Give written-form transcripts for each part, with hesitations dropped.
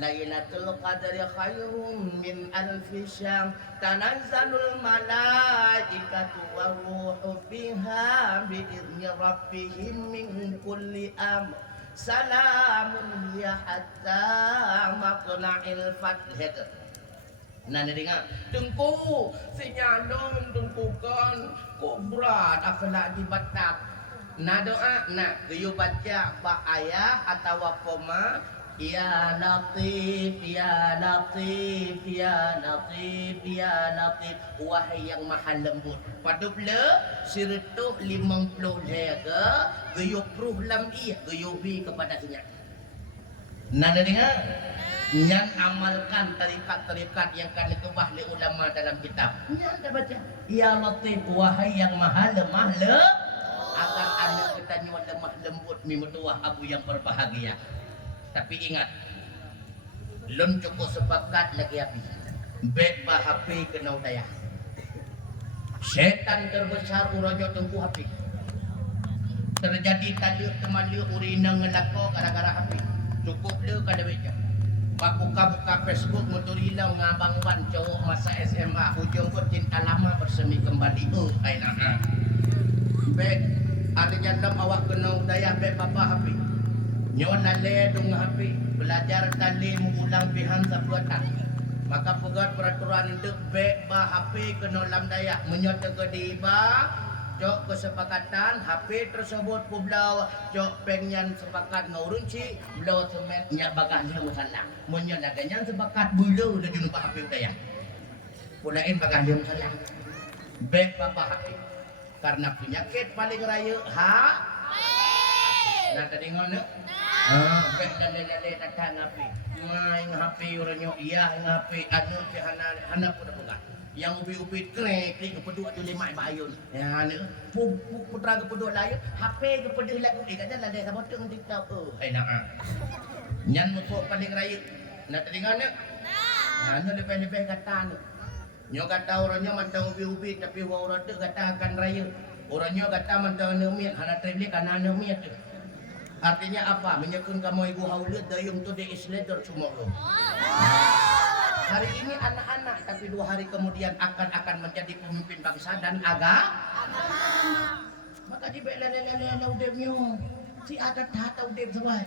Lailatul Qadri khairum min alfi syahr tanazzalul malaikatu waruhu fiha bi'izni rabbihim min kulli amr salamun hiya hatta matla'il fajr. Nah, dengar tengku sinyalon tengkukan kok berat akhlak di Batak. Nah doa nak you baca ba ayah atau koma. Ya Latif, Ya Latif, Ya Latif, Ya Latif. Wahai yang maha lembut. Padahal sirtuh 50 lega, gayuh pruh lam iya, gayuh bi kepada sinyak. Nah, dengar? Yang amalkan tarikat-tarikat yang kali kebah li ulama dalam kitab. Yang dah baca. Ya Latif, wahai yang maha lemah agar anak kita nyawa lemah lembut mimutuah abu yang berbahagia. Tapi ingat, lon cukup sepakat lagi habis. Bet bah HP kena daya. Setan terbesar urojo tungku HP. Terjadi tadi teman dia urina ngelako gara-gara HP. Cukup dia kada beja. Pak buka Facebook motor hilang ngabang wan cowok masa SMA ujung pun cinta lama bersemi kembali. Ai nak. Bet ada jandam awak kena daya bet papa HP. Nyon nale dung hapi belajar tali mengulang pihan sabuatan maka pegat peraturan dek be ba hapi kena lam dayak menyot ke diba jok kesepakatan hapi tersebut publau jok pengyan sepakat ngurunci blau semet nya bagahnya musalang menyot naganyan sepakat bulu dah jumpa hapi dayak pulain bagahnya musalang be ba hapi karena penyakit paling raya nah tadi ngono bet lele datang api main HP orangnya iya HP anu si hana pun dah yang ubi-ubi krek kepedua tu lima bayun ya anu putra kepedua layu HP kepedua lagu kata lah dia sama teng TikTok enak nyan musuh paling raya nak tadi ngono anu lebih-lebih kata anu nyo kata orangnya mantang ubi-ubi tapi orang tu kata akan raya orangnya kata mantang neumiat hana trebli kana neumiat. Artinya apa? Menyekun kamu ibu haulut dayung tu di isleder semua lo. Hari ini anak-anak tapi 2 hari kemudian akan menjadi pemimpin bangsa dan agama. Maka di lele udemnya si ada tata udem sebai.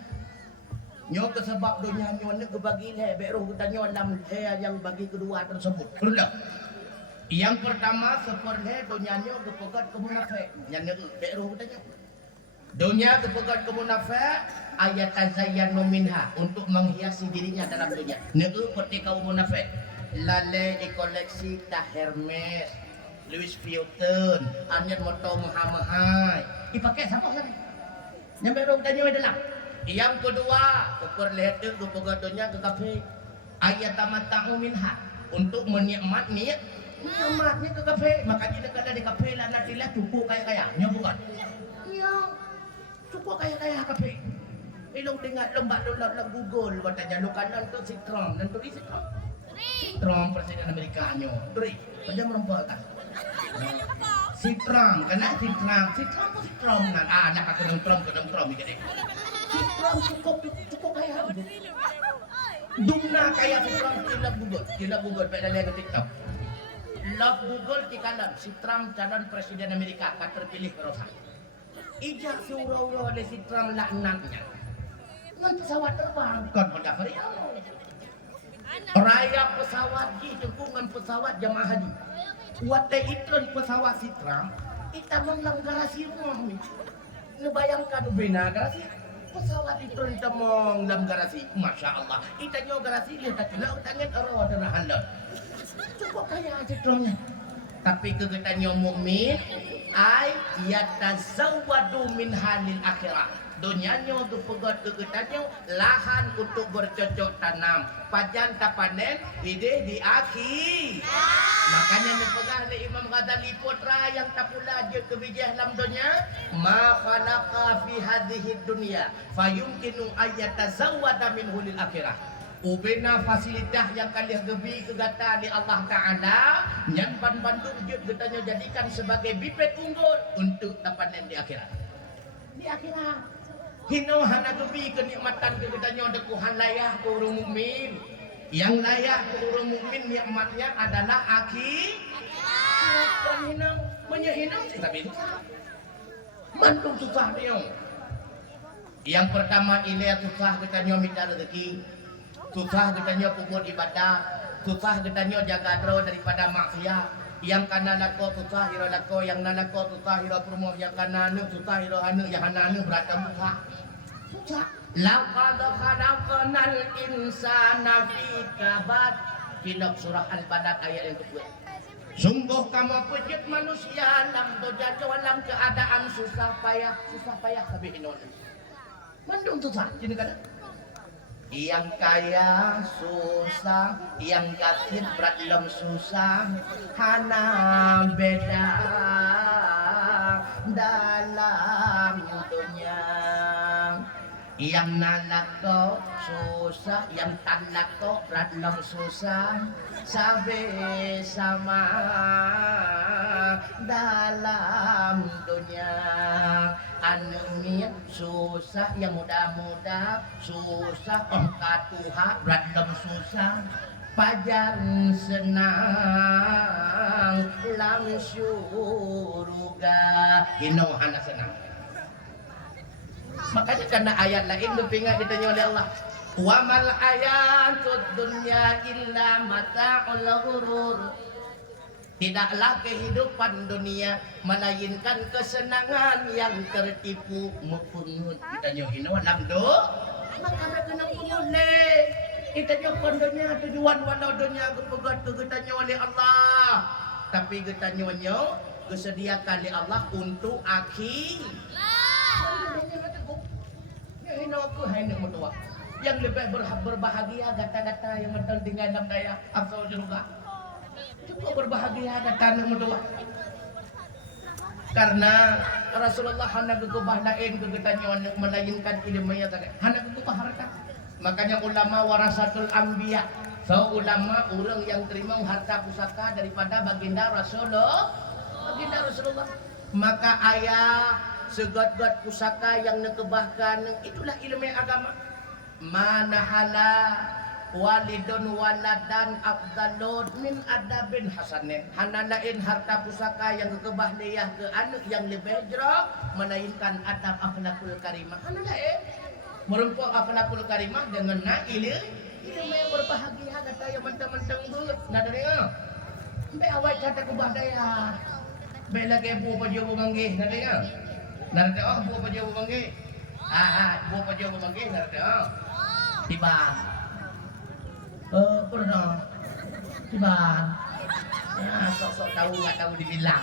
Nyo kesebab dunia nyo ne kebagi le beroh kita nyo dalam yang bagi kedua tersebut. Sudah. Yang pertama seperti dunia nyo kepegat kemunafik. Yang beroh kita nyo. Dunia kepegat kemunafik ayat tazayyanu minha untuk menghiasi dirinya dalam dunia. Negu ketika munafik lale di koleksi tah Hermes, Louis Vuitton, anyan motor mahal-mahal. Dipakai sama lagi. Yang baru tanya dalam. Yang kedua, keperlihat kepegat dunia ke kafe ayat tamata'u minha untuk menikmatnya ke kafe. Makanya dekat di kafe lah nanti lah cukup kaya-kaya. Nya bukan. Yang cukup kaya-kaya kafe. Ilong dengar lembak Google batanya lukanan tu si Trump dan tulis si Trump. Trump presiden Amerika nyo. Dri, pada merompak kan. Si Trump, kena si Trump nan anak aku nang Trump jadi. Si Trump cukup kaya. Dumna kaya si Trump kila Google pada lihat TikTok. Love Google di kanan si Trump calon presiden Amerika akan terpilih berosa. Ijak surau-urau oleh si Trump laknatnya. Ngan pesawat terbang kan pada hari raya pesawat di dukungan pesawat jamaah haji. Wate iklan pesawat si Trump kita menglang garasi rumah ni. Ngebayangkan bina garasi pesawat itu kita menglang garasi. Masya Allah. Kita nyo garasi dia tak kena tangan orang ada halal. Cukup kaya si Trumpnya. Tapi kegetanya mukmin ay yatazawwadu min halil akhirah. Dunianya kepegat kegetanya lahan untuk bercocok tanam. Pajan tapanen ide di akhir. Makanya dipegah oleh Imam Ghazali putra yang tak pula dia kebijah dalam dunia. Ma khalaqa fi hadhihi dunya fayumkinu ayatazawwada min hulil akhirah. Ubena fasilitas yang kalian gebi kegata di Allah Ta'ala yang Bandung getanya jadikan sebagai bibit unggul untuk tapanan di akhirat. Di akhirat Hinohan agabi kenikmatan kegitannya ada kuhan layak ke orang mukmin. Yang layak ke orang mukmin nikmatnya adalah bukan hinau, menyehinau tapi mantung susah dia. Yang pertama ini susah katanya minta rezeki, susah katanya kubur ibadah, susah katanya jaga dro daripada maksiat. Yang kana lako susah hiro lako, yang nalako susah hiro promo, yang kana nu susah hiro anu, yang hananu berata muka. Susah. Laqad khalaqnal insana fi kabad. Kitab surah Al-Balad ayat yang kedua. Sungguh kamu pencipta manusia dalam dalam keadaan susah payah tapi inon. Mandung susah, jadi kan? Yang kaya susah, yang kafir berat dalam susah, hana beda dalam dunia. Yang nalako susah, yang tanlako berat dalam susah, sabe sama dalam dunia. Anunya susah, yang muda-muda susah, katuha berat dalam susah, pajar senang lam syuruga hino hana senang. Makanya karena ayat lain dipingat ditanya oleh Allah, wa mal ayatud dunya illa mata'ul ghurur. Tidaklah kehidupan dunia melainkan kesenangan yang tertipu mepungut. Ditanya hino lamdo maka kena pungut. Ditanya kondonya tujuan walau dunia kepegat ketanya oleh Allah. Tapi ketanya kesediakan oleh Allah untuk yang lebih berbahagia kata-kata yang mental tinggal dalam daya asal juga cukup berbahagia kata yang mendoa karena Rasulullah hanya kekubah lain kegetanya melainkan ilmunya hanya kekubah harta. Makanya ulama warasatul anbiya, so ulama orang yang terima harta pusaka daripada baginda Rasulullah. Maka ayah segat-gat pusaka yang nekebahkan itulah ilmu agama. Manahala walidun waladan afdalun min adabin hasanin. Hanalain harta pusaka yang kekebah dia ke anak yang lebih jero melainkan adab akhlakul karimah. Hanalain merumpuk akhlakul karimah dengan ilmu yang berbahagia kata yang mentang-mentang beut. Nah dari sampai awal kata kebah daya. Baik lagi buah pajau memanggih nanti nanti buah pajau memanggih buah pajau memanggih nanti tiba pernah tiba sok-sok tahu nggak tahu dibilang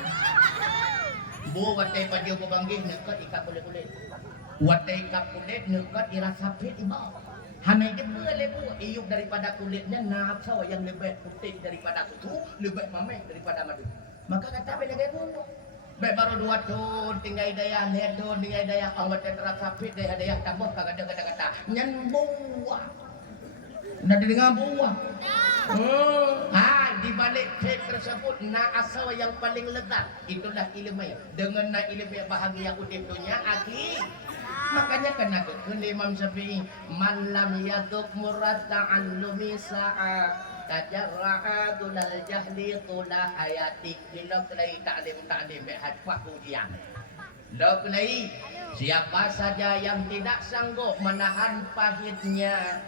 buah watai pajau memanggih nekat ikat kulit watai ikat kulit nekat irat sapit tiba hanya dia boleh buah iuk daripada kulitnya nafsu yang lebih putih daripada susu lebih mameh daripada madu. Maka kata bela gaya baik baru 2 tahun tinggal daya ledon tinggal daya awat terap sapit daya tambah kata nyan buah nak dengar buah di balik cek tersebut na asal yang paling lezat itulah ilmu dengan na ilmu bahagia udip dunia akhir. Makanya kena ke Imam Syafi'i man lam yaduk murad ta'allumi sa'a tajarra'a tulal jahli tula hayati hilak lagi ta'lim hadfah ujian log lagi siapa saja yang tidak sanggup menahan pahitnya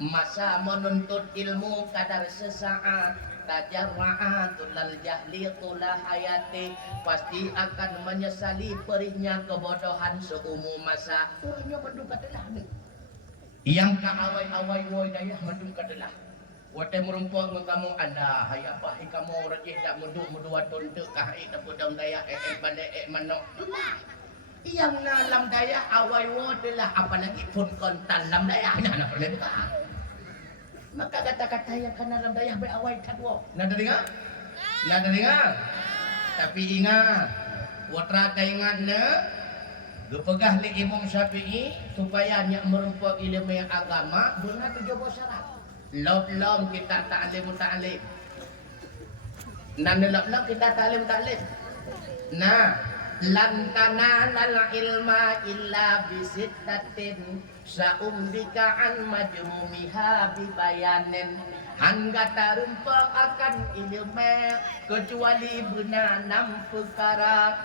masa menuntut ilmu kadar sesaat tajarra'a tulal jahli tula hayati pasti akan menyesali perihnya kebodohan seumur masa. Orangnya menduga telah yang kaaway-away woy daya menduga telah wate merumpok kamu anda hayap bahi kamu rajih tak mudu tuntuk kahit pedang daya balik manok yang dalam daya away wo telah apalagi pun kontan dalam daya nak boleh buka. Maka kata-kata yang kena dalam daya berawai kadwo. Nak dengar? Tapi ingat, watra ingat ne, gepegah li Imam Syafi'i supaya nyak merumpok ilmu yang agama, benar 7 syarat. Lom kita ta'lim. Nan lom kita ta'lim. Nah, Lantana lal ilma illa bisittatin saumbika an majmumiha bibayanin hangga tarumpa akan ilmu kecuali benar 6 perkara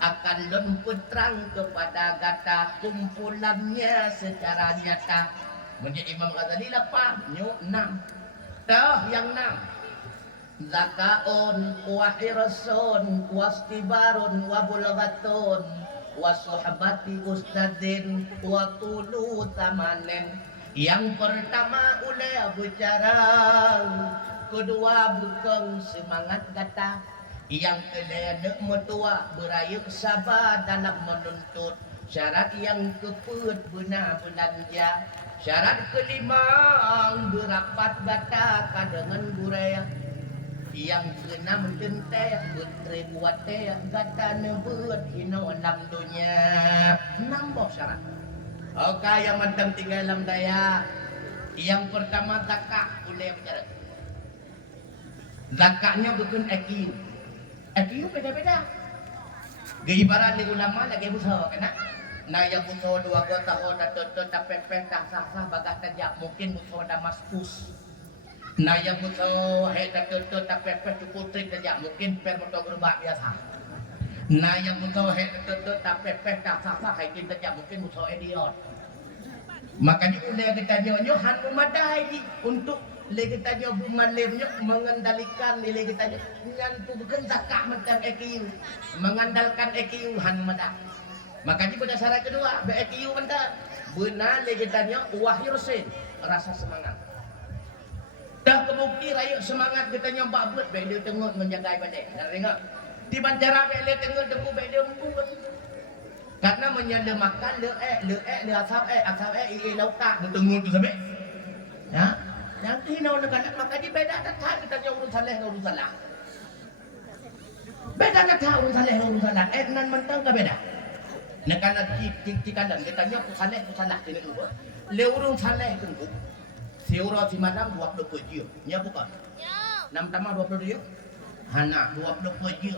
akan lemput terang kepada kata kumpulannya secara nyata. Menjadi Imam Ghazali apa? 6. Dah yang 6. Zakaun wa hirsun wastibarun wa bulghatun wa suhbati ustadzin wa tulu tamanin. Yang pertama ulai bicara, kedua bukan semangat kata, yang kedua metua berayu sabar dalam menuntut, syarat yang keput benar belanja, syarat kelima berapat kata dengan buraya. Yang keenam tenteh putri buat teh kata nebut hino dalam dunia 6 syarat. Oke, yang mantap tinggal dalam daya. Yang pertama zakat boleh bicara. Zakatnya bukan akiu. Akiu beda-beda. Ibarat di ulama lagi busa kena. Nah yang busa 2 tahun atau tapi tak sah bagas tajak mungkin busa dah maspus. Nah yang butuh head tertutup tapi cukup trik saja mungkin per motor gerobak biasa. Nah yang butuh head tertutup tapi tak sah haikin saja mungkin butuh idiot. Makanya udah kita nyonya han memadai untuk kita nyonya bumalemnya mengendalikan nilai kita dengan bukan zakat macam EQ mengandalkan EQ han memadai. Makanya pada syarat kedua EQ mantap benar kita nyonya wahir sen rasa semangat. Dah kebukti rakyat semangat kita nyoba buat baik dia tengok menjaga ibadah. Dan ingat di bandara baik dia tengok debu baik dia mungkut. Karena menyala makan le asap lautak bertengok tu sampai. Ya. Yang hina negara maka di beda tak kita jauh urus saleh urus salah. Beda tak urus saleh urus salah. Nan mentang ke beda. Negara kadang kita nyoba saleh salah kena ubah. Le urus saleh tengok. Seura si malam 20 je. Nya bukan? Ya. 6 tambah 20 je. Hana 20 je.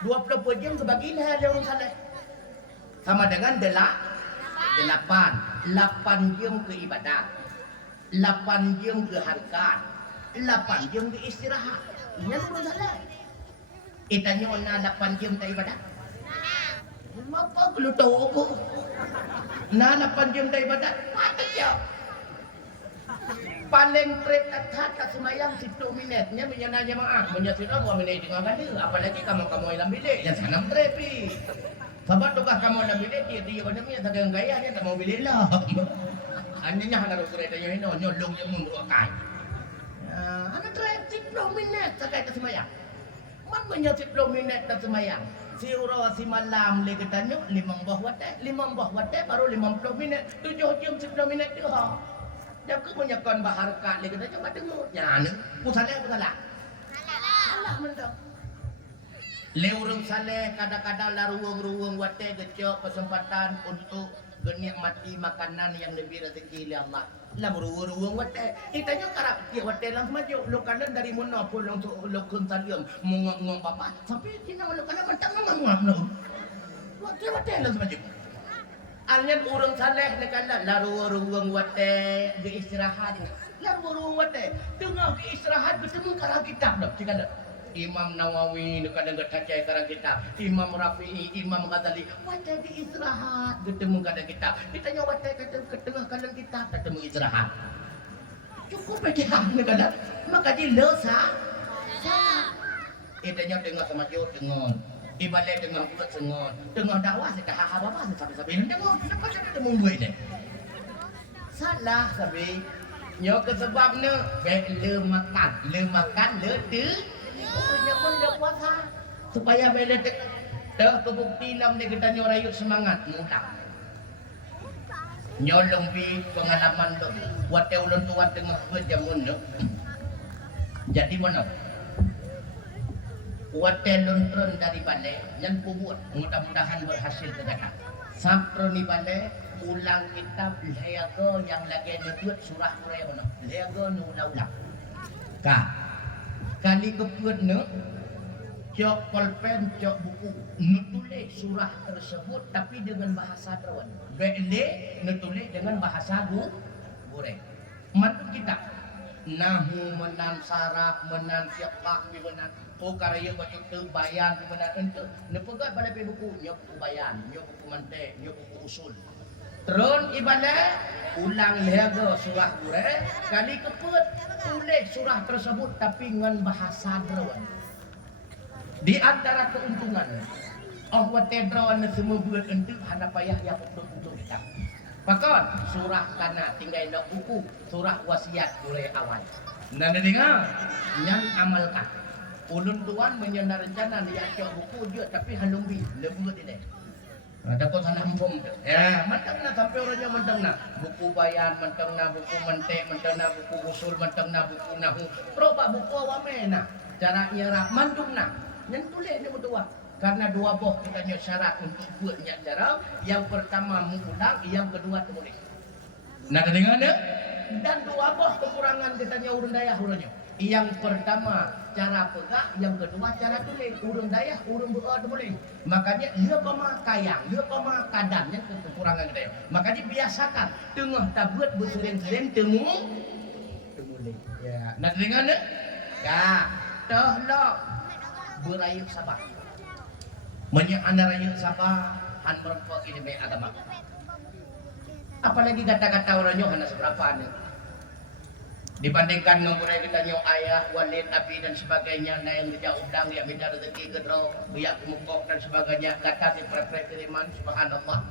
20 je kebagilah ada orang saleh. Sama dengan 8 jam ke ibadat. 8 jam ke harikat. 8 jam ke istirahat. Nya orang saleh. Itanya ona 8 jam ke ibadat. Apa kalau tahu aku? Nah 8 jam ke ibadat. Patut ya. Paling tak semayang 10 minitnya menyana jemaah menyesal 2 menit dengan ada apalagi kamu dalam bilik yang sana trepi sebab tukah kamu dalam bilik dia namanya sedang gaya dia tak mau bilik lah hanya harus kereta yang ini nyolong yang membuatkan anak trep 10 minit terkait semayang man menyesal 10 minit tak semayang si ura si malam le katanya 5 buah wate baru 50 minit 7 jam 10 minit dia dia ke menyakan bahar kat dia kata coba tengok nyana salah salah mendak le urang saleh kadang-kadang la ruang-ruang wate gecok kesempatan untuk menikmati makanan yang lebih rezeki oleh Allah la ruang wate itanya karap dia wate lang maju lo kanan dari mana pulang tu lo kun taliam ngong papa sampai kena lo kanan mentang ngong no wate lang maju Alnya urang saleh nekala laru-ruang wate beristirahat. Laru-ruang wate tengah istirahat bertemu karang kitab dah. Cakap Imam Nawawi nekala ngecacai karang kitab. Imam Rafi'i, Imam Ghazali wate beristirahat bertemu karang kitab. Kita nyawa wate ke tengah karang kitab bertemu istirahat. Cukup aja nekala. Maka dia losa. Itanya tengah sama jauh tengah. Ibadah dengan buat sengon, tengah dakwah saya dah apa sampai tengok kenapa saya tak membuat ni? Salah sampai nyok sebabnya le makan le tu, punya pun dah puasa supaya bela dah kebukti dalam dia kita nyorayut semangat mudah. Nyolong pi pengalaman tu, buat ulun tuan tengah berjamun tu. Jadi mana? Wate lontron dari balai yang kubur mudah-mudahan berhasil terjaga. Sampro ni balai ulang kitab leago yang lagi nyebut surah Qur'an leago nu ulang. Kali keput nu cok pulpen, cok buku, nutulis surah tersebut tapi dengan bahasa Derawan. Bele nutulis dengan bahasa goreng. Mantu kita nahu menan saraf menan fiqh menan karya baca tu bayan menan ente nepegat pada buku nya buku bayan, nya buku mantek, nya buku usul. Terus ibadah ulang lega surah goreng kali keput tulis surah tersebut tapi dengan bahasa Derawan. Di antara keuntungan Allah Tedrawan semua buat untuk hana payah yang untuk kita. Pakon surah kana tinggal nak buku surah wasiat mulai awal. Nanda dengar yang amalkan. Ulun tuan menyenda rencana dia cok buku dia tapi halumbi lebut ini. Ada kau sana empom tu. Ya, mentang na sampai orangnya mentang na buku bayan, mentang na buku mentek, mentang na buku usul, mentang na buku nahu. Proba buku awame na. Cara nyerap mandum na. Yang tulis ni betul. Karena dua boh kita nyo syarat untuk buatnya cara. Yang pertama mengulang, yang kedua tulis. Nah, dengar ada? Dan dua boh kekurangan kita nyo urun daya urunnya. Yang pertama cara pegak, yang kedua cara tulis. Urun daya, urun boleh. Makanya dia pemakaian, dia pemakadan yang kekurangan kita. Makanya biasakan tengah tabut bersering-sering temu. Ya, nah dengar ada? Ya, tohlok berayuk sabar. Banyak anda rayuk sabar, han merempok ini baik agama. Apalagi kata-kata orangnya hanya seberapa nih. Dibandingkan dengan kita nyo ayah, walid, abi dan sebagainya, nah yang dia udang, yang minta rezeki gedro, biak kumukok dan sebagainya, kata si pre-kiriman, subhanallah.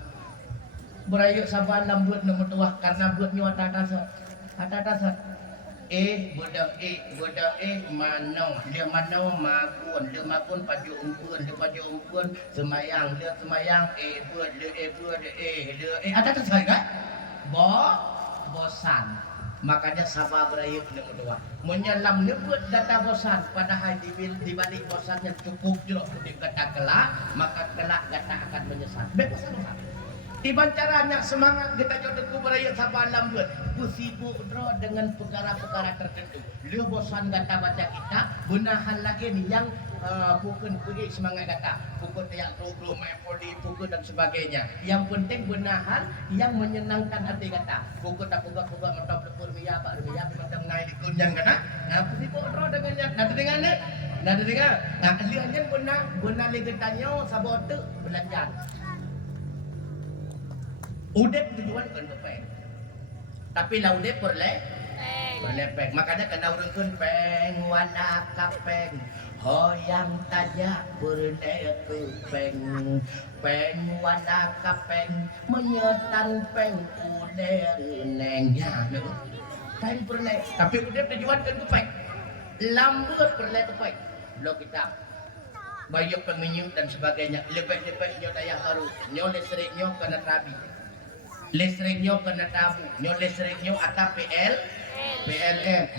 Berayuk sabar lambut nomor tua karena buatnya ada dasar. Budak mano dia mano makun paju umpun semayang buat ada dasar kan bosan. Makanya sabar berayuk nomor dua menyelam nyebut data bosan padahal di balik bosannya cukup jeruk putih kata kelak maka kelak kata akan menyesal bosan. Iban caranya semangat kita jodohku berayat sabar lambut sibuk draw dengan perkara-perkara tertentu. Dia bosan kata baca kita benahan lagi nih yang bukan pergi semangat kata pukul yang rogo mepoli pukul dan sebagainya. Yang penting benahan yang menyenangkan hati kata pukul tak pukul mentop lepur miya pak miya macam naik di kunjang kata. Nah sibuk draw dengan yang nanti dengan nah lihatnya benar lagi tanya sabote belajar. Udep tujuan bukan kepeng. Tapi lah udep berlepek. Makanya kena urungkan peng wana kapeng. Hoyang tajak berlepek peng. Peng wana kapeng menyetan peng uler nengnya. Peng berlepek. Tapi udep tujuan bukan kepeng. Lambut berlepek. Blok kita. Bayuk pengenyuk dan sebagainya. Lepek-lepeknya daya baru. Nyo listriknya kena terabi. Listriknya kena tabu, nyo listriknya atap PLN,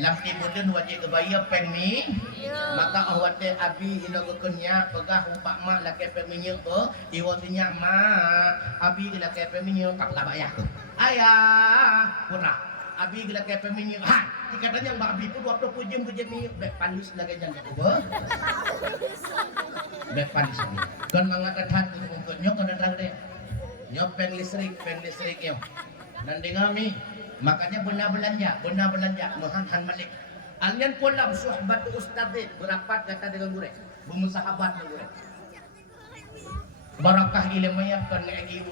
lampi mudun wajib kebayar pengmi, maka awatnya abi hinagukenya pegah umpak mak laki pengminya ke, iwatinya mak, abi laki pengminya tak lah bayar tu, ayah pernah, abi laki pengminya, dikatanya mbak abi pun 20 jam kerja ni, bek panis lagi jangan tu, bek panis ni, kan mengatakan mungkinnya kena tahu dia. Nyopeng listrik yo. Nanti kami makanya benar belanja muhan malik. Alian pula suhbat ustaz berapat kata dengan gure. Bermusahabat dengan gure. Barakah ilmu kan lagi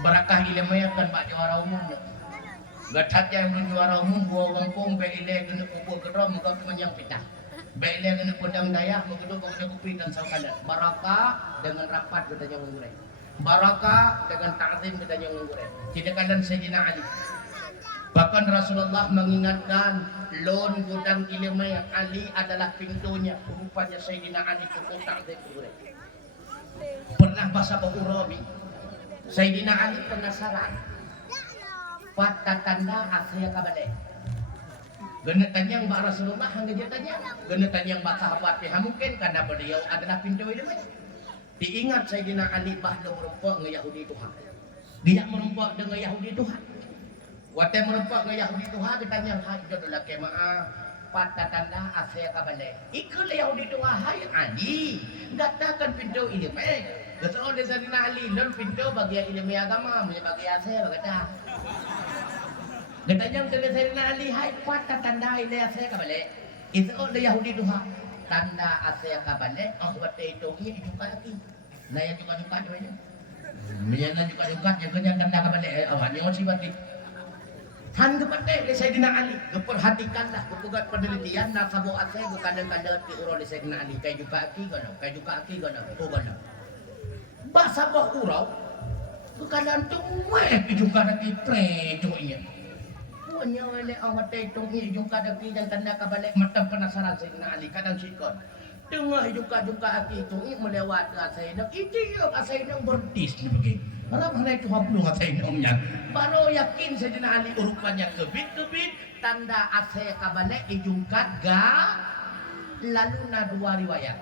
barakah ilmu kan pak juara umum. Gatat yang juara umum buah kampung be ile kena pupuk kedrom muka menyang pitah. Be ile kena pedang daya menguduk kopi dan saudara. Barakah dengan rapat katanya gure. Barakah dengan ta'zim kita yang mengurang. Tidak kalian Sayyidina Ali. Bahkan Rasulullah mengingatkan lon gudang ilmu yang Ali adalah pintunya. Rupanya Sayyidina Ali cukup ta'zim mengurang. Pernah bahasa Urabi. Sayyidina Ali penasaran. Patah tanda hasilnya kabale. Genetan yang Mbak Rasulullah hanya dia tanya. Genetan yang Mbak sahabat mungkin karena beliau adalah pintu ilmu. Diingat Sayyidina Ali bahda merempak dengan Yahudi Tuhan. Dia merempak dengan Yahudi Tuhan. Waktu merempak dengan Yahudi Tuhan, dia tanya, jodoh laki maaf. patatanda asya kabalik. Ikaw Yahudi tu hai Ali. Datakan pintu ini Betul dia Sayyidina Ali lon pintu bagi ilmu agama, bagi asya kata. Katanya kena Sayyidina Ali hai patatanda ini asya kabalik. Itu dia Yahudi tu tanda asya kabalik. Buat itu ini juga lagi. Nah yang juga tu ini. Mian juga yang kena tanda kabalik. Awak ni orang sibati. Han kepada Sayyidina Ali, perhatikanlah kepugat penelitian nak sabu asai kadang-kadang di urang Sayyidina Ali kay juga aki gono, gono. Bahasa bah urau kadang tu meh juga nak pre tu iya. Punya oleh awak tong iya juga dak dan tanda kabalik mata penasaran Sayyidina Ali kadang sikon. Tengah juga aki tu melewat asai nak itu yo asai nak berdis ni begini. Malah mana itu hablung asai nomnya. Baru yakin Sayyidina Ali rupanya kebit tanda asai kabalik ijungkat lalu dua riwayat.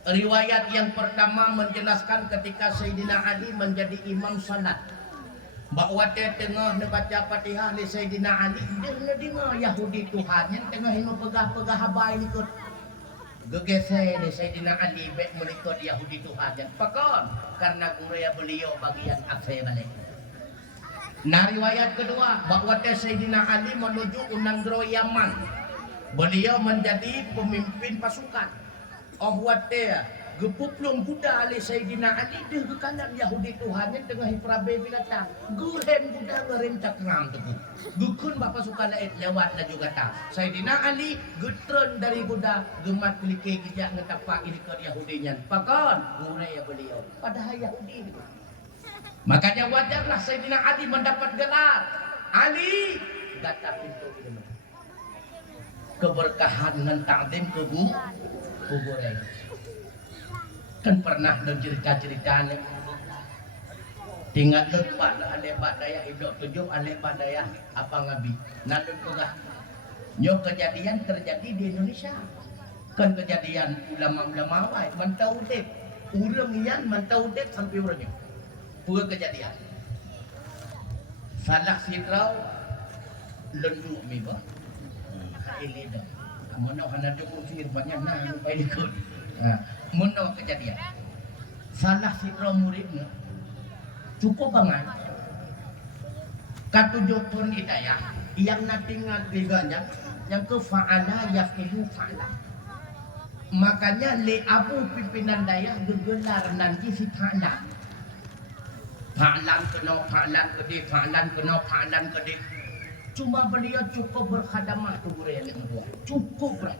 Riwayat yang pertama menjelaskan ketika Sayyidina Ali menjadi imam salat. Bahwa dia tengah membaca Fatihah ni Sayyidina Ali dia dengar Yahudi Tuhan yang tengah hino pegah-pegah habai ikut gegesek ni Sayyidina Ali bek menikut Yahudi Tuhan dan pakon karena guraya beliau bagian asai balik. Nah riwayat kedua bahwa Sayyidina Ali menuju Unanggro Yaman. Beliau menjadi pemimpin pasukan. Buat dia gepuplung Buddha oleh Sayyidina Ali dia ke kanan Yahudi Tuhan yang tengah hiprabe binatang. Guren Buddha ngerencak ngam tu. Gukun bapa suka lain lewat na juga ta. Sayyidina Ali getron dari Buddha gemat kelike kijak ngetapak ini ke Yahudinya. Pakon guraya beliau. Padahal Yahudi itu. Makanya wajarlah Sayyidina Ali mendapat gelar Ali gata pintu ilmu. Keberkahan dan takdim kuburan. Kan pernah dan cerita-ceritanya tinggal lupa alek badaya hidup tujuh alek badaya apa ngabi nadun pegah nyok kejadian terjadi di Indonesia kan kejadian ulama-ulama awal mantau dek ulang ian mantau dek sampai urangnya pura kejadian salah sitrau lendu miba ini dah mana hana dukung firmannya nah baik ikut Muno kejadian salah sitrau muridnya cukup banget katujutun hidayah yang natingan tiganya yang ke fa'ala yafilu fa'ala makanya le abu pimpinan daya gegelar nanti si fa'ala fa'lan kena kede cuma beliau cukup berkhadamah tu guraya yang dua cukup berat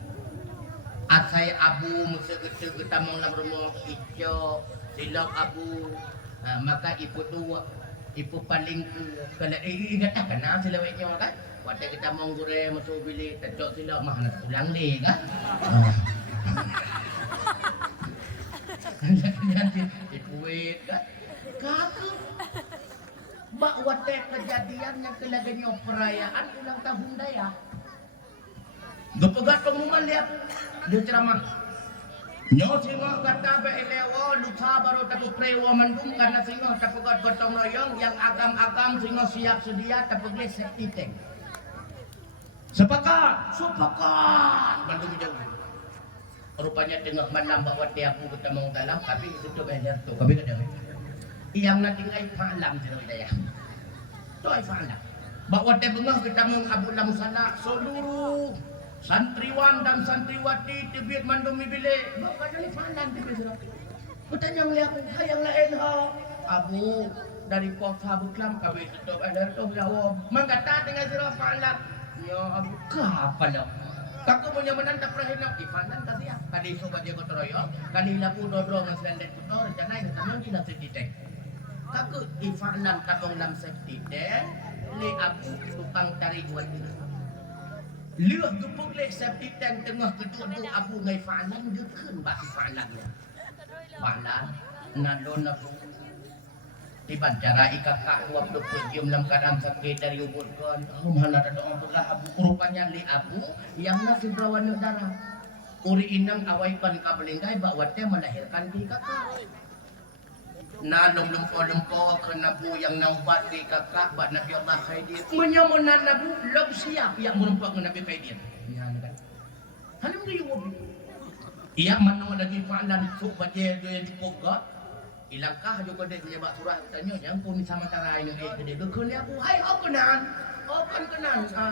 asai abu musegete getamong lam rumah ijo silap abu maka ipu tua ipu paling kena ingat tak kena silawetnya kan waktu kita menggure masuk bilik tecok silap mah nak pulang ni kan nanti ipuit kan kakak bak waktu kejadian yang kelaganya perayaan ulang tahun daya gepegat pengumuman dia ceramah nyo singo kata be elewo lusa baru tapi prewo mendung karena singo tapegat gotong royong yang agam-agam singo siap sedia tapege safety tank sepakat mendung jauh rupanya tengah malam bawa dia aku ketemu dalam tapi itu benar tu kami kada yang nanti ai falam jero daya tu ai falam bawa dia bengah ketemu Abu Lamsana seluruh santriwan dan santriwati tibit mandumi bilik bapak jadi pandang tibit sudah bertanya melihat yang lain abu dari kota Buklam kami tutup ada tu jawab mengata dengan sirah pandang ya abu kapal kaku punya menantap perhinak di pandang tadi ya kali sobat dia kotoroyo kali lapu dodro ngeselendek kotor rencana yang teman kita setitek kaku ifanan tabung lam setitek li abu tukang cari jual ini lihat gepuk leh safety tank tengah kedua tu abu ngai falan gekeun bak falan ya. Falan nadon abu tiban cara ikakak waktu pergium dalam keadaan sakit dari ubudkan mana ada doa belah abu rupanya li abu yang nasi berawan darah uri inang awaikan kabelingkai bak wate melahirkan di kakak na lumpo-lumpo kena buyang naubat di kakak bat Nabi Allah Khidir menyamunan Nabi log siap yang merumpak dengan Nabi Khidir ya kan halim riu iya manu lagi fa'lan su baca yang cukup ga ilangkah juga dek pejabat surah tanya yang pun sama tarai ni gede ke ni aku hai kenan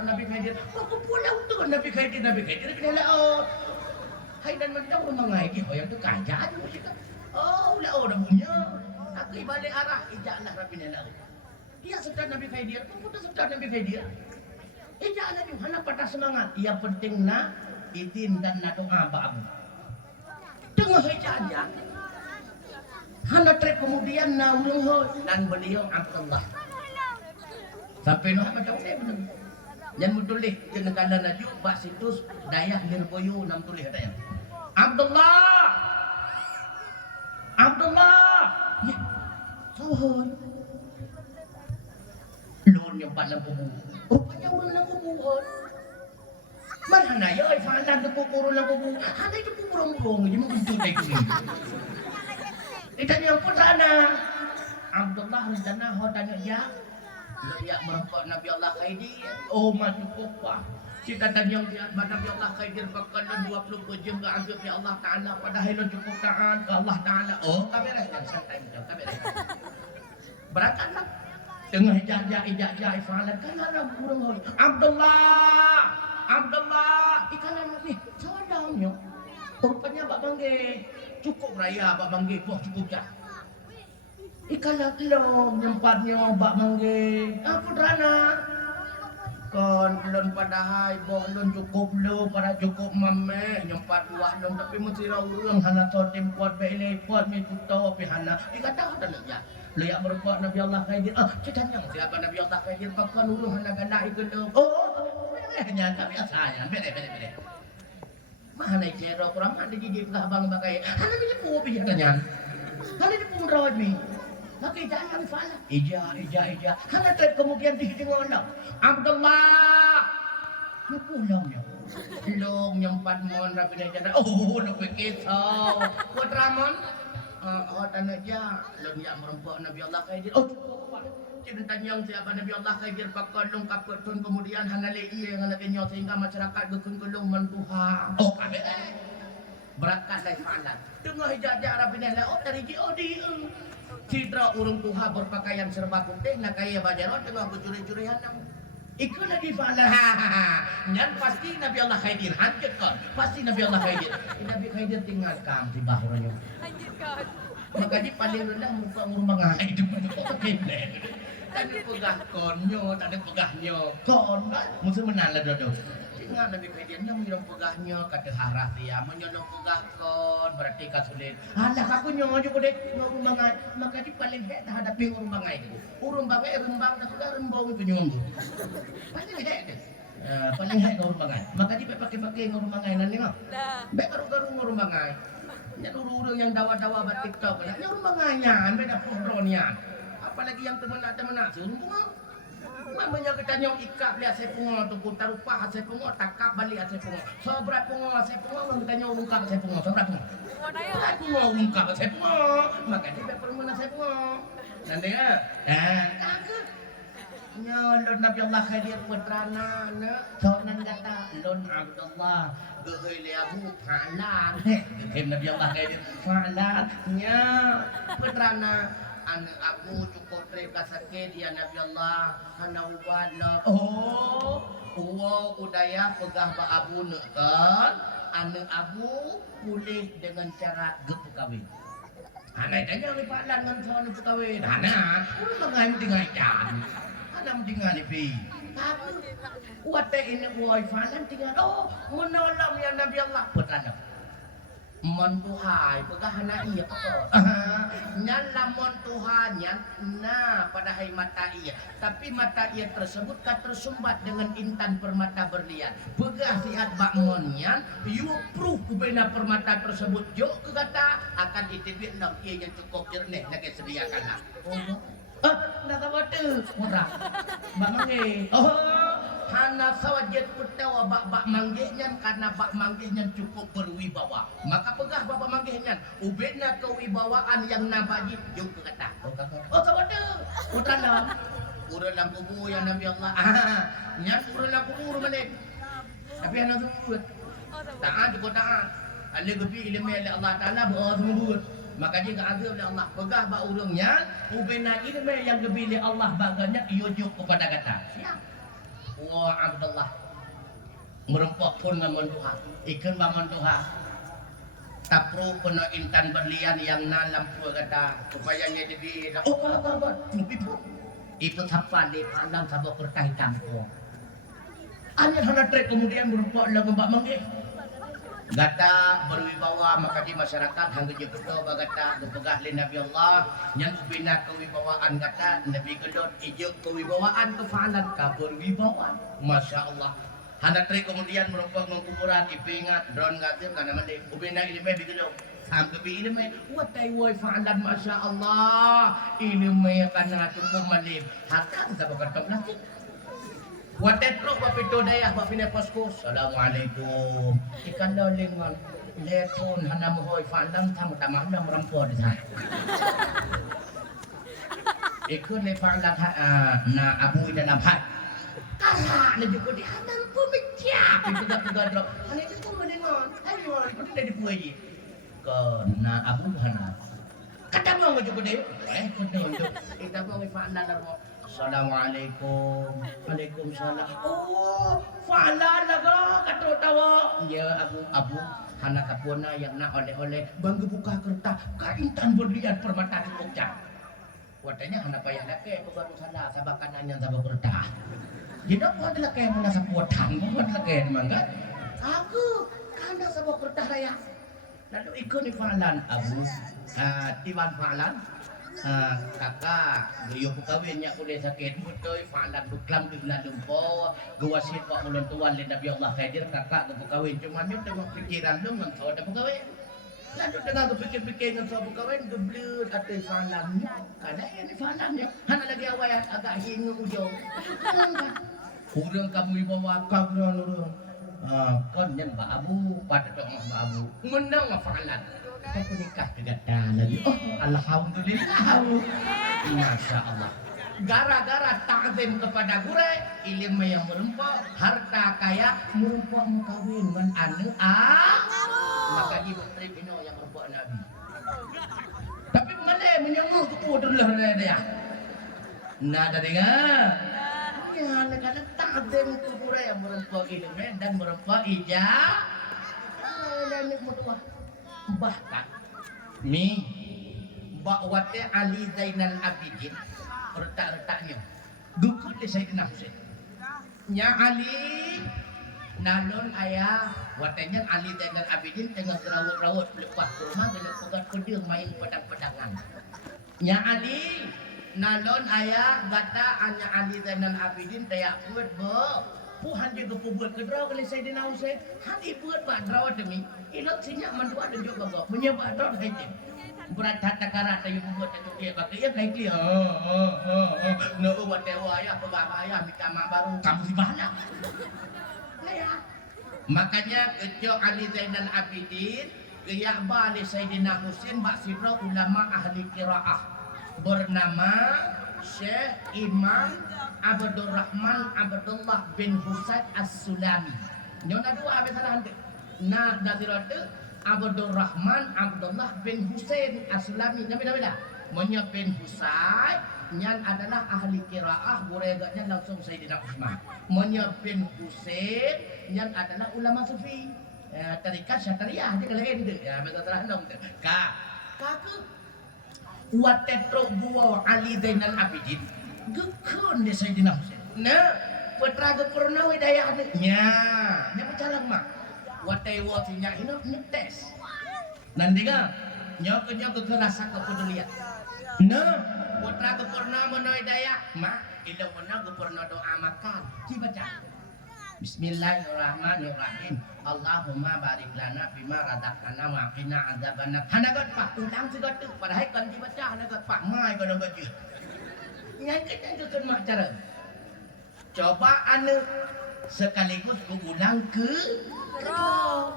Nabi Khidir aku pulang tu Nabi Khidir kena hai dan macam rumah ngai ki yang tu kajat oh dah punya aku balik arah ijaklah Rabbi Nala. Dia sedar Nabi Khidir, putus sedar Nabi Khidir. Ijaklah ni hana pada semangat. Yang penting na izin dan na doa ba'abu. Tengah ijaknya. Hana trek kemudian na ulung dan beliau Abdullah. Sampai noh macam ni benar. Yang mutulih ke negara Najuk bak situs Dayah Nirboyo nam tulih dayah. Abdullah. Ya. Sohon. Lon yang paling kubu. Rupanya orang lang kubuhon. Mana na ya ay fa'alan tu pupuro lang kubu. Hana itu pupurong-purong. Hindi mo kuntutay ko niya. Itanya po sana. Abdullah tanya ho tanya ya. Layak merempok Nabi Allah Khidir. Oh cukup pa. Kita tanya dia Nabi Allah Khidir pakalan 20 jam ke azab ya Allah Ta'ala padahal cukup taat ke Allah Ta'ala. Oh kamera yang santai macam kamera. Berangkatlah. Tengah ijak ifalan kan ada burung hoi. Abdullah ikanan Nabi. Sawadamnya. Rupanya Pak Bangge cukup raya Pak Bangge buah cukup jah. Ikalah kelong nyempatnya Pak Bangge. Apa drana? Kon lon padahai bo lon cukup lo pada cukup mame nyempat buah lon tapi mesti urang hana totim kuat bele kuat mi puto pi hana dikata ada ya lihat berbuat Nabi Allah Khidir kita yang siapa Nabi Allah Khidir pakan urang hana ganda ikut lo nya tapi asanya bele mana cero kurang ada jadi abang pakai hana ni pu pi katanya hana ni pu rawat mi maka jangan fala ija hana trek kemudian dihitung orang Abdullah lu pulang ya long nyempat mon Rabi Najana lu pikir buat Ramon tanah ja long yang merempok Nabi Allah Khidir cerita yang siapa Nabi Allah Khidir pakai long kapetun kemudian hana lei yang hana kenyot sehingga masyarakat gekun-kulung mentuha kabe berangkat dari Fa'alan tengah hijajah Rabi Najana dari G.O.D citra urung tuha berpakaian serba putih nak kaya bajaran tengah bercuri-curian ikut lagi Fa'alan dan pasti Nabi Allah Khidir hancur kan pasti Nabi Allah Khidir Nabi Khidir tinggal kam di bahronya hancur kan maka di paling rendah muka rumah itu kebel tadi pegah konyo tadi pegahnya kon musuh menala dodo tinggal Nabi Khidir yang minum pegahnya kata harap dia menyodong pegah kon berarti kasulit alah aku nyonya juga dek urung bangai maka di paling hek dah hadapi urung bangai itu urung bangai rembang dah sudah rembang penyunggu paling hek deh paling hek urung bangai maka di pakai urung bangai nanti mah be garu-garu urung bangai nya urung yang dawa-dawa bat TikTok nya urung bangainya beda progronian apalagi yang temenak urung bunga mamanya kita nyong ikap lihat saya pungo tu putar upah saya pungo takap balik saya pungo sobrat pungo saya pungo kita nyong ungkap saya pungo sobrat pungo ungkap saya pungo maka dia permana saya pungo nanti ya nyolon Nabi Allah Khidir putrana na sonan kata lon Abdullah geheliahu Fa'alan Nabi Allah Khidir Fa'alan nya putrana anu aku cukup reka sakit ya Nabi Allah hana ubat lah udaya pegah ba abu kan anu abu pulih dengan cara gepu kawin hana tanya ni Fa'alan ngan sono kawin hana mangai tinggal jan hana tinggal ni pi wate ini boy Fa'alan tinggal menolong ya Nabi Allah putrana mon Tuhan pegahana iya pokok nyan lamon Tuhannya nah pada hai mata iya tapi mata iya tersebut tersumbat dengan intan permata berlian pegah sihat bakmonnya you proof kubena permata tersebut jo ke kata akan ditibit nak ia yang cukup jernih lagi sediakan nak nak tahu tu murah bang hana sawajat utawa bak manggihnya karena bak manggihnya cukup berwibawa. Maka pegah bapak manggihnya ubedna kewibawaan yang nabadi juga kata. Oh sabada. Utana. Urang lang kubu yang Nabi Allah. Nyan urang lang kubu balik. Tapi hana sebut. Taat juga taat. Ali gepi ilmu Allah Taala bersebut. Maka dia azab oleh Allah. Pegah ba urangnya ubena ilmu yang gepi Allah baganya yujuk kepada kata. Siap. Wa Abdullah merempok pun ngamun Tuhan ikan baman Tuhan tapru penuh intan berlian yang nalam pun kata supayanya jadi oh apa itu sapa di pandang sabok kertas hitam ko anya hana trek kemudian merempok lagu mbak manggih gata berwibawa maka di masyarakat hangga je betul bagata gepegah li Nabi Allah yang ubina kewibawaan kata Nabi kedot ijuk kewibawaan kefalan ka berwibawaan Masya Allah hana tri kemudian merempok mengkuburan ipingat drone gatim kana mandi ubina ilmu bigedok sampai bi ilmu watai woi fa'alan Masya Allah ilmu kana cukup malim hakan sabok kertas nasib Watetro papito daya papine paskus. Assalamualaikum. Ikan dolingan. Lepon hanam hoy fandam tamu tamah dam rampor di sana. Ikut lepang dah na abu dalam hat. Kala na juga di hanam pemecah. Itu dah pegadro. Hanya itu pun mendengar. Ayo, itu dari puji. Kena abu hanam. Kata mau juga deh. Kena untuk. Kita mau fandam darmo. Assalamualaikum. Waalaikumsalam. Oh, fa'ala laga kato tawa. Ya abu hana kapuna yang nak oleh-oleh bangga buka kertas kaintan berlian permata di pokja. Watanya hana payah lake baru salah sabak kanan yang sabak kertas. Tidak pun adalah kayak mana sapuatan, bukan lake mangga. Aku kana sabak kertas raya. Lalu ikut ni fa'alan abu. Tiwan fa'alan. Kakak beliau kawinnya boleh sakit betul fa'alan buklam di bulan lumpo gawasin pak ulun tuan le Nabi Allah hadir kakak kawin cuma nyo tengok pikiran lu ngan tahu ada kawin lalu dengan kepikir-pikir ngan tahu kawin geblut atau fa'alannya kada ini fa'alannya hana lagi awal agak hingu ujung urang kamu bawa kabran urang kon yang Mbak Abu pada dok Mbak Abu menang fa'alan kita nikah dengan lagi. Oh, alhamdulillah. Masya Allah. Gara-gara ta'zim kepada gure, ilmu yang merumpok, harta kaya merumpok mukawin dengan anu maka di menteri bino yang merumpok Nabi. Tapi mana menyenguk kepudur lah dia. Nada dengar. Ya, negara ta'zim ke gure yang merumpok ilmu dan merumpok ijab. Dan nikmat bahkan bakwate Ali Zainal Abidin retak-retaknya dukut di Sayyidina Husain nya Ali nalon ayah watenya Ali Zainal Abidin tengah gerawut-rawut lepas ke rumah dengan pegat pedang main pedang-pedangan nya Ali nalon ayah gata anya Ali Zainal Abidin tayak buat puhan juga buat kedraw oleh Sayyidina Husain hati buat pak drawat demi ilok sinyak mandua dan juga bapak menyebab drawat haitim berat hata karat yang buat itu dia kata iya kayak dia no buat dewa ayah bapak ayah minta mak baru kamu di mana makanya kejo Ali Zainal Abidin keyak balik Sayyidina Husain bak sibra ulama ahli qiraah bernama Syekh Imam Abdurrahman Abdullah bin Husain As-Sulami. Nyona dua habis salah hande. Nah naziratu Abdurrahman Abdullah bin Husain As-Sulami. Nabi dah. Monya bin Husain nyan adalah ahli qiraah guregatnya langsung Sayyidina Utsman. Monya bin Husain nyan adalah ulama sufi. Tarikat Syariah dia lain tu. Ya betul salah dong. Kaku watetro buwa Ali Zainal Abidin gekun di Sayyidina Husain. Nah, putra gepurna widayah nya berjalan mak. Watai watinya ini ngetes. Nanti kan nyok kerasa kepedulian. Nah, putra gepurna mana widayah mak ilang mana gepurna doa makan. Dibaca. Bismillahirrahmanirrahim. Allahumma barik lana bima razaqtana wa qina adzabannar. Hanagat pak ulang segat padahal kan dibaca hanagat pak mai kalau baca. Yang kita juga mak cara. Coba anu sekaligus ulang ke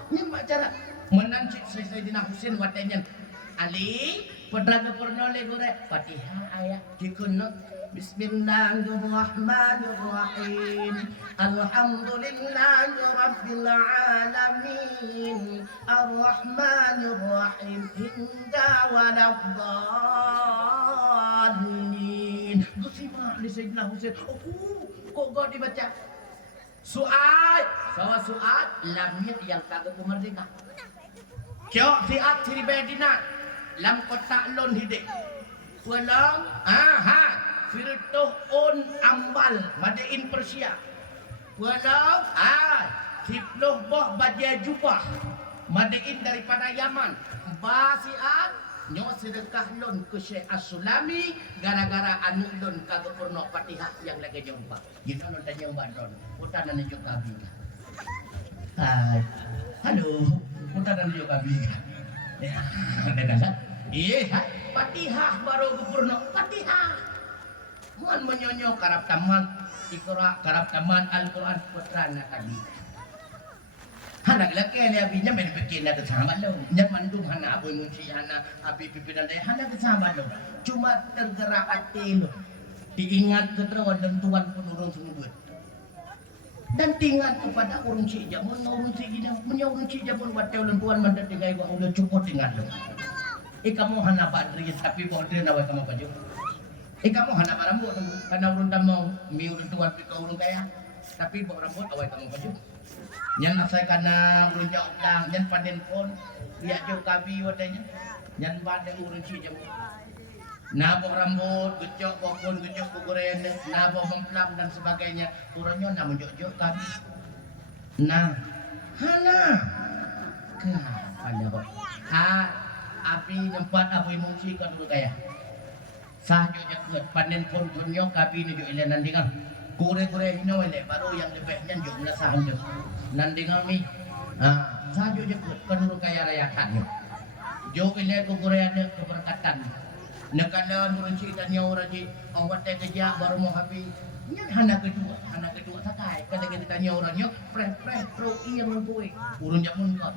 ini cara menancik Sayyidina Husain watenyan Ali pedraga pernole gore Fatihah ayat dikunut Bismillahirrahmanirrahim Alhamdulillahi Rabbil Alamin Ar-Rahmanirrahim hingga waladdallin Gusima Ali Sayyidina Husain kok gak dibaca Su'ad sawa Su'ad lamnya yang kagak merdeka Kyo fiat siri bedina lam kotak lon hidik walang firtuh un ambal madain Persia walang sipluh boh bajia jubah madain daripada Yaman basiat nyo sedekah lon ke Syekh As-Sulami gara-gara anu lon kagak purno Fatihah yang lagi jumpa gitu lon tanya mbak lon utanan nyo kabi halo utanan nyo kabi ada dasar iya Fatihah baru gupurno Fatihah man menyonyo karab taman ikra karab taman Al-Quran putrana tadi Hanak laki ni abinya main bikin ada sama lo. Nyak mandung hana abu munci hana abi pimpinan daya hana sama lo. Cuma tergerak hati lo. Diingat keterawan dan tuan pun urung sungguh. Dan tinggal kepada urung si jamun urung si gina menyurung si jamun watel dan tuan mandat tinggal gua udah cukup tinggal lo. Kamu hana badri tapi bodri nawai kamu baju. Kamu hana barambu karena urung tamau mi urung tuan pika urung kaya. Tapi bawa rambut awai kamu baju. Nyan asai kana urun jauh lang nyan panen pon dia jauh kabi watanya nyan pada urun ci jam nabo rambut gecok kokon gecok kukuren nabo memplam dan sebagainya urunnya namun jauh kabi nah hana hanya kok api nempat api mungsi kan dulu kaya sah jauh panen pon punyo kabi ni jauh ilan nandingan kure-kure ini wale baru yang lebihnya jumlah saham je nanti kami sahaja je kedua kaya rayakan jo ile kure ada keberkatan nekala nurun ceritanya orang je awat kerja baru mau habis nya hana kedua sakai kada kita tanya orangnya fresh pro iya mengkue urun jamun kok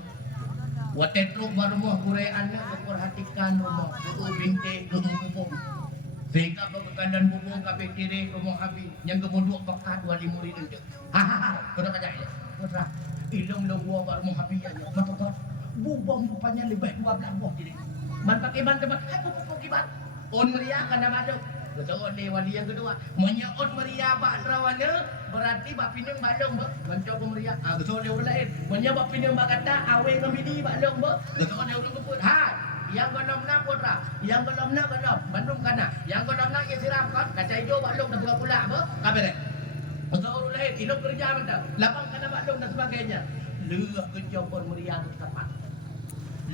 wate tro baru mau kure anda perhatikan rumah binte rumah sehingga pagkakandan bubong kabeh kiri rumah habis yang kemudian pekat wali murid itu betul aja ya putra ilung gua baru mau habis aja matotot bubong rupanya lebih 12 buah kiri man pakai ban tempat hai pupuk kibat on meria kana maduk betul ni wali yang kedua menyeot meria bak rawana berarti bak pineng balong ba banco meria betul dia lain menya bak pineng bak kata awe ngamidi balong ba betul dia ulung keput yang genomna putra, yang genomna genom, bandung kana, yang genomna ke sirapkan, kaca hijau balung dan buka pula apa? Kabere. Untuk orang lain, hidup kerja mentah, lapang kana balung dan sebagainya. Lihat kejauhan meriah tepat.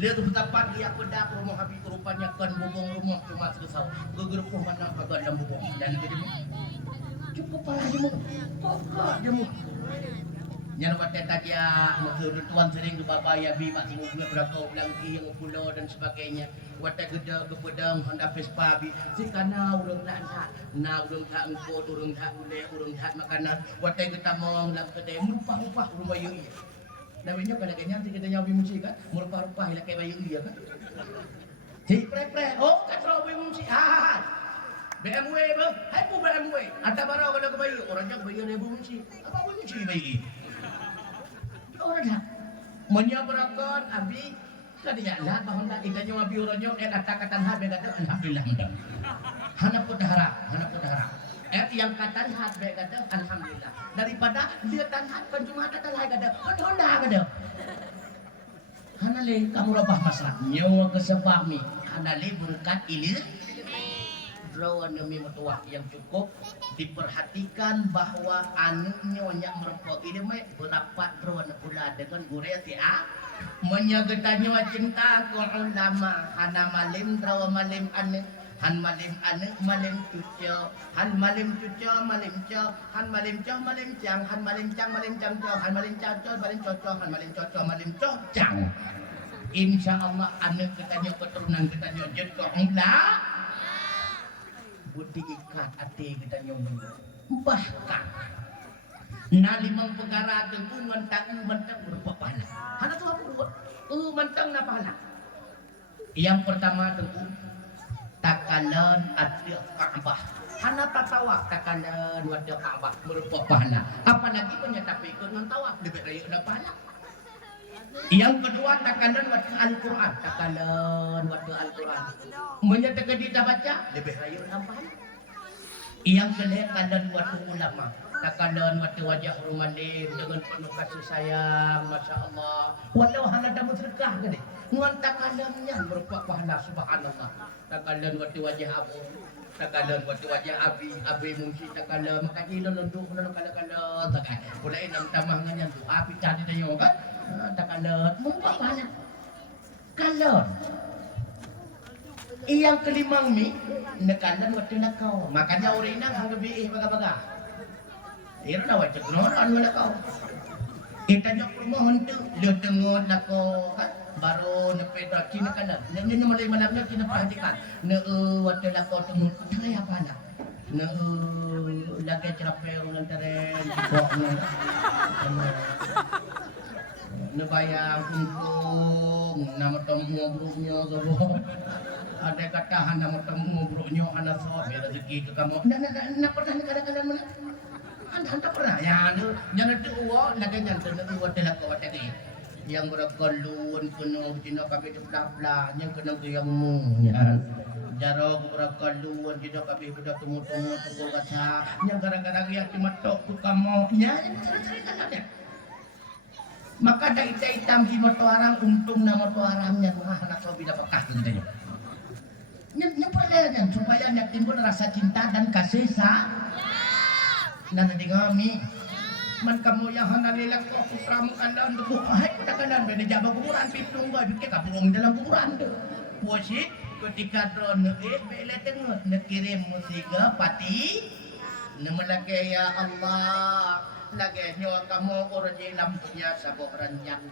Lihat tepat dia pedak rumah habis rupanya kan bubung rumah cuma selesai. Gegerpuh mana agak dalam bubung dan gede. Cukup pala jemu, pokok jemu. Yang waktu tadi maksud tuan sering dibabaya bima semua berapa belangki yang pulau dan sebagainya. Waktu gede kepedang hendak Vespa bi. Sikana urang tak hat, na urang tak engkau, urang tak boleh, urang tak makanan. Waktu kita mau dalam kedai merupah-rupah rumah yui. Namanya kadang-kadang kita nyawi musik kan, merupah-rupah hilang kayak bayu iya kan. Hei pre, oh katro bayu musik, BMW bang, hai pu BMW. Ata barang kada kebayu, orang jak bayu bayu musik. Apa bayu musik bayu? Orang dah menyabarakan abi tadi ya lihat bahwa kita nyawa abi orangnya kata-katan habe kata alhamdulillah hana putara yang katan habe kata alhamdulillah daripada dia tanhat kan cuma kata lain kata honda kata hana le kamu rabah masalah nyawa kesebami hana le berkat ilir rawan demi mertua yang cukup diperhatikan bahwa anaknya banyak merempok ini berapat rawan pula dengan gureti menyagetanya cinta ke ulama hana malim rawa malim anak han malim anak malim cucu han malim cucu malim co han malim co malim cang han malim cang malim cang co han malim cang co malim coco han malim coco malim co cang insyaallah anak katanya keturunan katanya jadi ke ulama budi ikat hati kita nyumbang bahkan na limang pagara tengku mentang berpahala. Hana tu apa buat? Mentang na pahala. Yang pertama tengku takalan ada Ka'bah. Hana tatawa takalan ada Ka'bah berupa pahala. Apalagi menyatapi dengan tawaf lebih dari ada pahala. Yang kedua takalan waktu Al-Quran, takalan waktu Al-Quran. Menyatakan kita baca lebih dari ada pahala. Yang kedua takalan waktu ulama. Takalan waktu wajah rumalim dengan penuh kasih sayang, masya Allah. Walau hana dapat sedekah gede, nuan takalannya berupa pahala subhanallah. Takalan waktu wajah abu, takalan waktu wajah abi mungsi takalan maka kita nunduk kala takkan. Mulai enam tamangannya tu api tadi dah kan, takalan berupa pahala. Kalon. Yang kelima mi nekalan waktu nakau, makanya orang ini hang lebih baga-baga. Dia dah wajib noran mana kau. Kita jauh rumah hentu, dia tengok nak kau kan, baru nepe dah kena kanan. Ni mulai malam ni kena perhatikan. Waktu nak kau tengok, tengah apa nak? Lagi cerapel ngantaren, kok bayang kungkung, nama temu buruknya ke ada katahan nama temu buruknya anak soal rezeki ke kamu. Nak pernah kadang-kadang mana? Anda pernah ya jangan tu uang nak jangan tu uang telak kau tadi yang berkalun kena cina kami tu pelak yang kena yang mu ya jarang berkalun cina kami sudah temu tu kata yang kadang-kadang yang cuma tok tu kamu ya yang cari kan maka dah hitam cuma tu orang untung nama tu orangnya nak kau bila pakas tu kita yang perlahan supaya nak timbul rasa cinta dan kasih sayang. Nana dingami man kamu yang hanalilang ko putramu kandan tu hai kuda kandan beda jaba kuburan pitung boy pikir kapurung dalam kuburan tu puasi ketika drone bele tengok nekirim musika pati nemelake ya Allah lagi nyawa kamu orang jelam punya sabok ranjang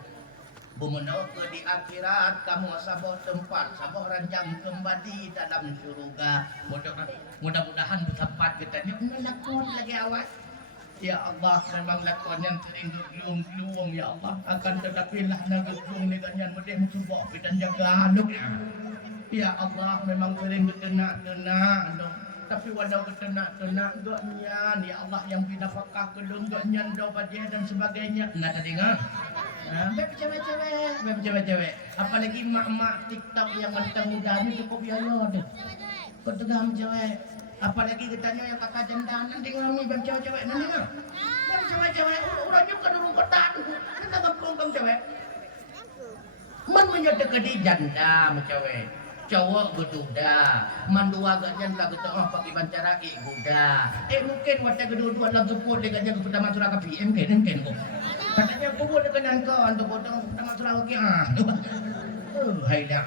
bumenau ke di akhirat kamu sabok tempat sabok ranjang kembali dalam surga mudah-mudahan bertempat kita ni lakon lagi awak ya Allah memang lakon yang sering gelung ya Allah akan tetapi lah nak gelung ni kan yang mesti mencuba kita jaga duk ya Allah memang sering kena tapi walau kena gak nyan ya Allah yang binafakah gelung gak nyan do bajeh dan sebagainya nak dengar beb cewek apalagi mak-mak TikTok yang mentang muda ni cukup biaya tu ketengah cewek apalagi katanya yang kakak jandanan di ngami beb cewek nanti mah beb cewek orang juga dulu kotan kita kampung cewek man menyatakan di janda cewek cowok beduda mandua gaknya lagu tengah pakai bancara buda mungkin waktu kedua-dua lagu pun dekatnya ke pertama surah ke PM mungkin kok katanya aku boleh kenal kau untuk potong pertama surah lagi hai dah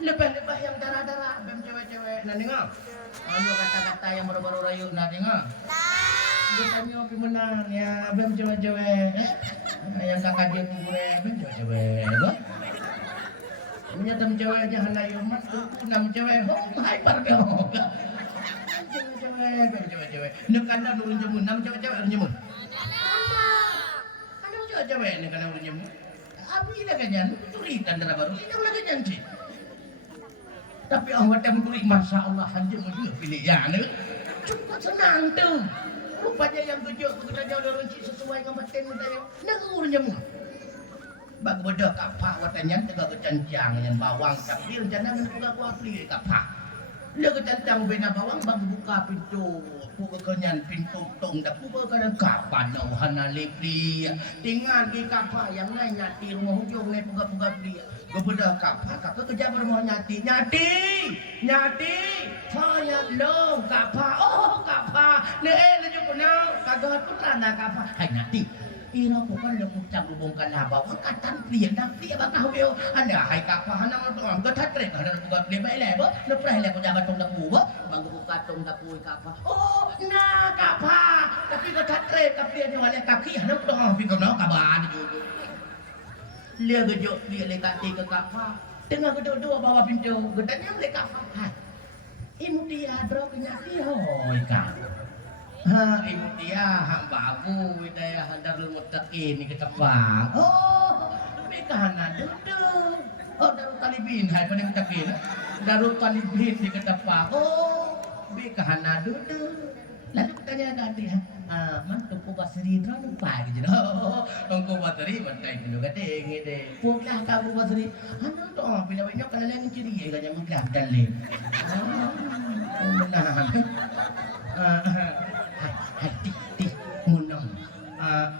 lebih yang darah-darah bem cewek-cewek nak dengar ada kata-kata yang baru-baru rayu nak dengar ditanya gimana ya bem cewek-cewek yang kakak dia kubure bem cewek-cewek punya tem cewek aja hendak yumat enam cewek hai parga cewek nak kanda dulu jemun enam cewek jemun ada cewek ni kanda dulu jemun abi lah kanyan turikan dara baru yang lagi janji tapi awak tem turi masya Allah hanya mesti pilih ya ni cukup senang tu rupanya yang tujuh kita jauh orang sesuai dengan batin kita nak urun jemun bag beda kapah watanya tega kecancang yang bawang tapi rencana menunggu aku beli kapah dia kecancang bena bawang bag buka pintu buka kenyan pintu tong dak buka kan kapan no hana lepli tinggal di kapah yang lain nyati rumah hujung ni buka dia beda kapah kakak kerja bermau nyati saya long kapah kapah le lejuk nau kagak putra na kapah hai nyati ira bukan yang ucap hubungkan laba katan plia bakal beo anda hai kapah hana orang getat trek hana buka beli baik leba lepas leba jaga tong dapu bang buka tong dapu kapah na kapah tapi getat trek kapia ni wala kaki hana tong pi kono kaban juga lia gejok dia le kaki ke kapah tengah kedua bawa pintu getatnya le kapah hai imu dia bro kenyaki hoi ka Ha, ibu dia hamba aku widaya Darul Muttaqin ni ketepang. Oh, mereka hana duduk. Oh, Darul Talibin hai pada Muttaqin. Darul Talibin di ketepang. Oh, mereka hana duduk. Lalu tanya nanti, man tuku basri drone pa gitu. Oh, tungku basri bantai dulu kata ngide. Puklah kamu basri. Hana tu bila banyak kalau lain ciri ya jangan menggelap dan lain. Nah. Hati munong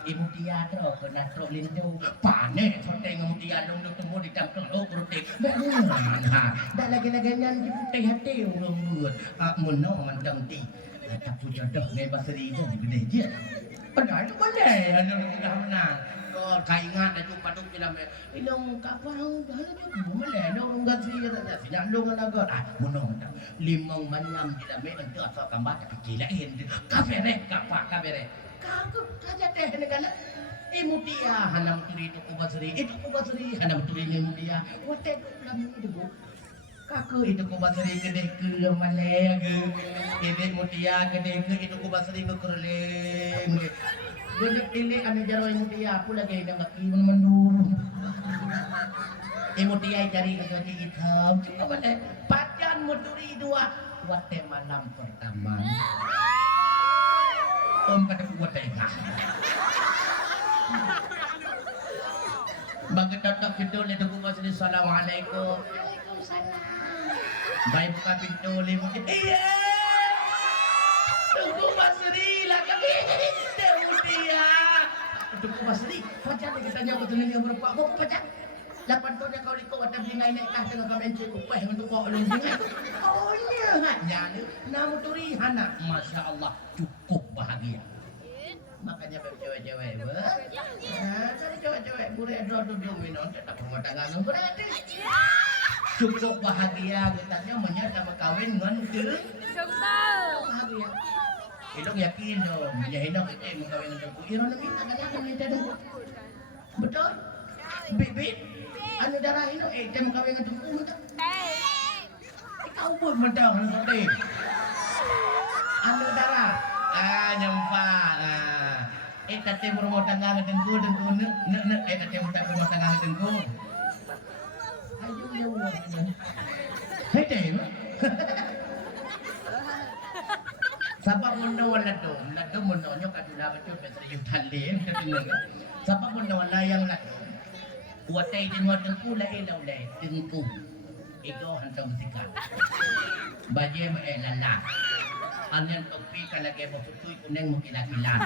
ibu dia tu kena trok lindu panen soteng ibu dia dong tunggu di campur protek berulang dah lagi nyan di putih hati urung buat munong mandang ti tak punya dah ngai basri je gede je padahal boleh ada dah menang ko kaingat ada jumpa tu dalam ilong kapang dah tu boleh dong gasri ada sinyal dong naga munong limong manyam di dalam itu asal gambar tapi lain kafere kagu aja teh negara mutia hanam turi itu kubasri hanam turi ni mutia wate dalam itu kaku itu kubasri gede ke malaya ke ini mutia gede ke itu kubasri ke kurleng gede pilih ane jaro mutia pula gede nak kimun menurun mutia cari ke hitam cuma mana pacan muturi dua wate malam pertama om kata kuat tengah bagi tetap pintu ni tunggu masih assalamualaikum waalaikumsalam baik buka pintu ni mungkin iya tunggu masri lah kami dia tunggu masri pacar kita tanya betul ni yang berapa apa pacar 8 tahun yang kau liko wadah bingai naik kah dengan kau encik upah untuk kau ulung bingai oh iya hanya namu turi hana masya Allah cukup bahagia makanya cewek-cewek cari cewek-cewek bure duduk minum tetap rumah tangga berarti cukup bahagia katanya menyata kawin ngantuk bahagia hidup yakin dong ya hidup itu kawin ngantuk iron minta kadang minta dah betul bibit anu darah ini tem kawin ngantuk minta kau pun mentang nanti anu darah nyempak kata rumah tangga ngedengku kata rumah tangga ngedengku ayo hei sabab menawan lado menonyo kadula betul besar yung talin sabab menawan layang lado watay din wadengku ilaw dengku ikaw hantang musikan baje mo lala Alyan topi kalagay mo sutoy kuneng mo kilakilan.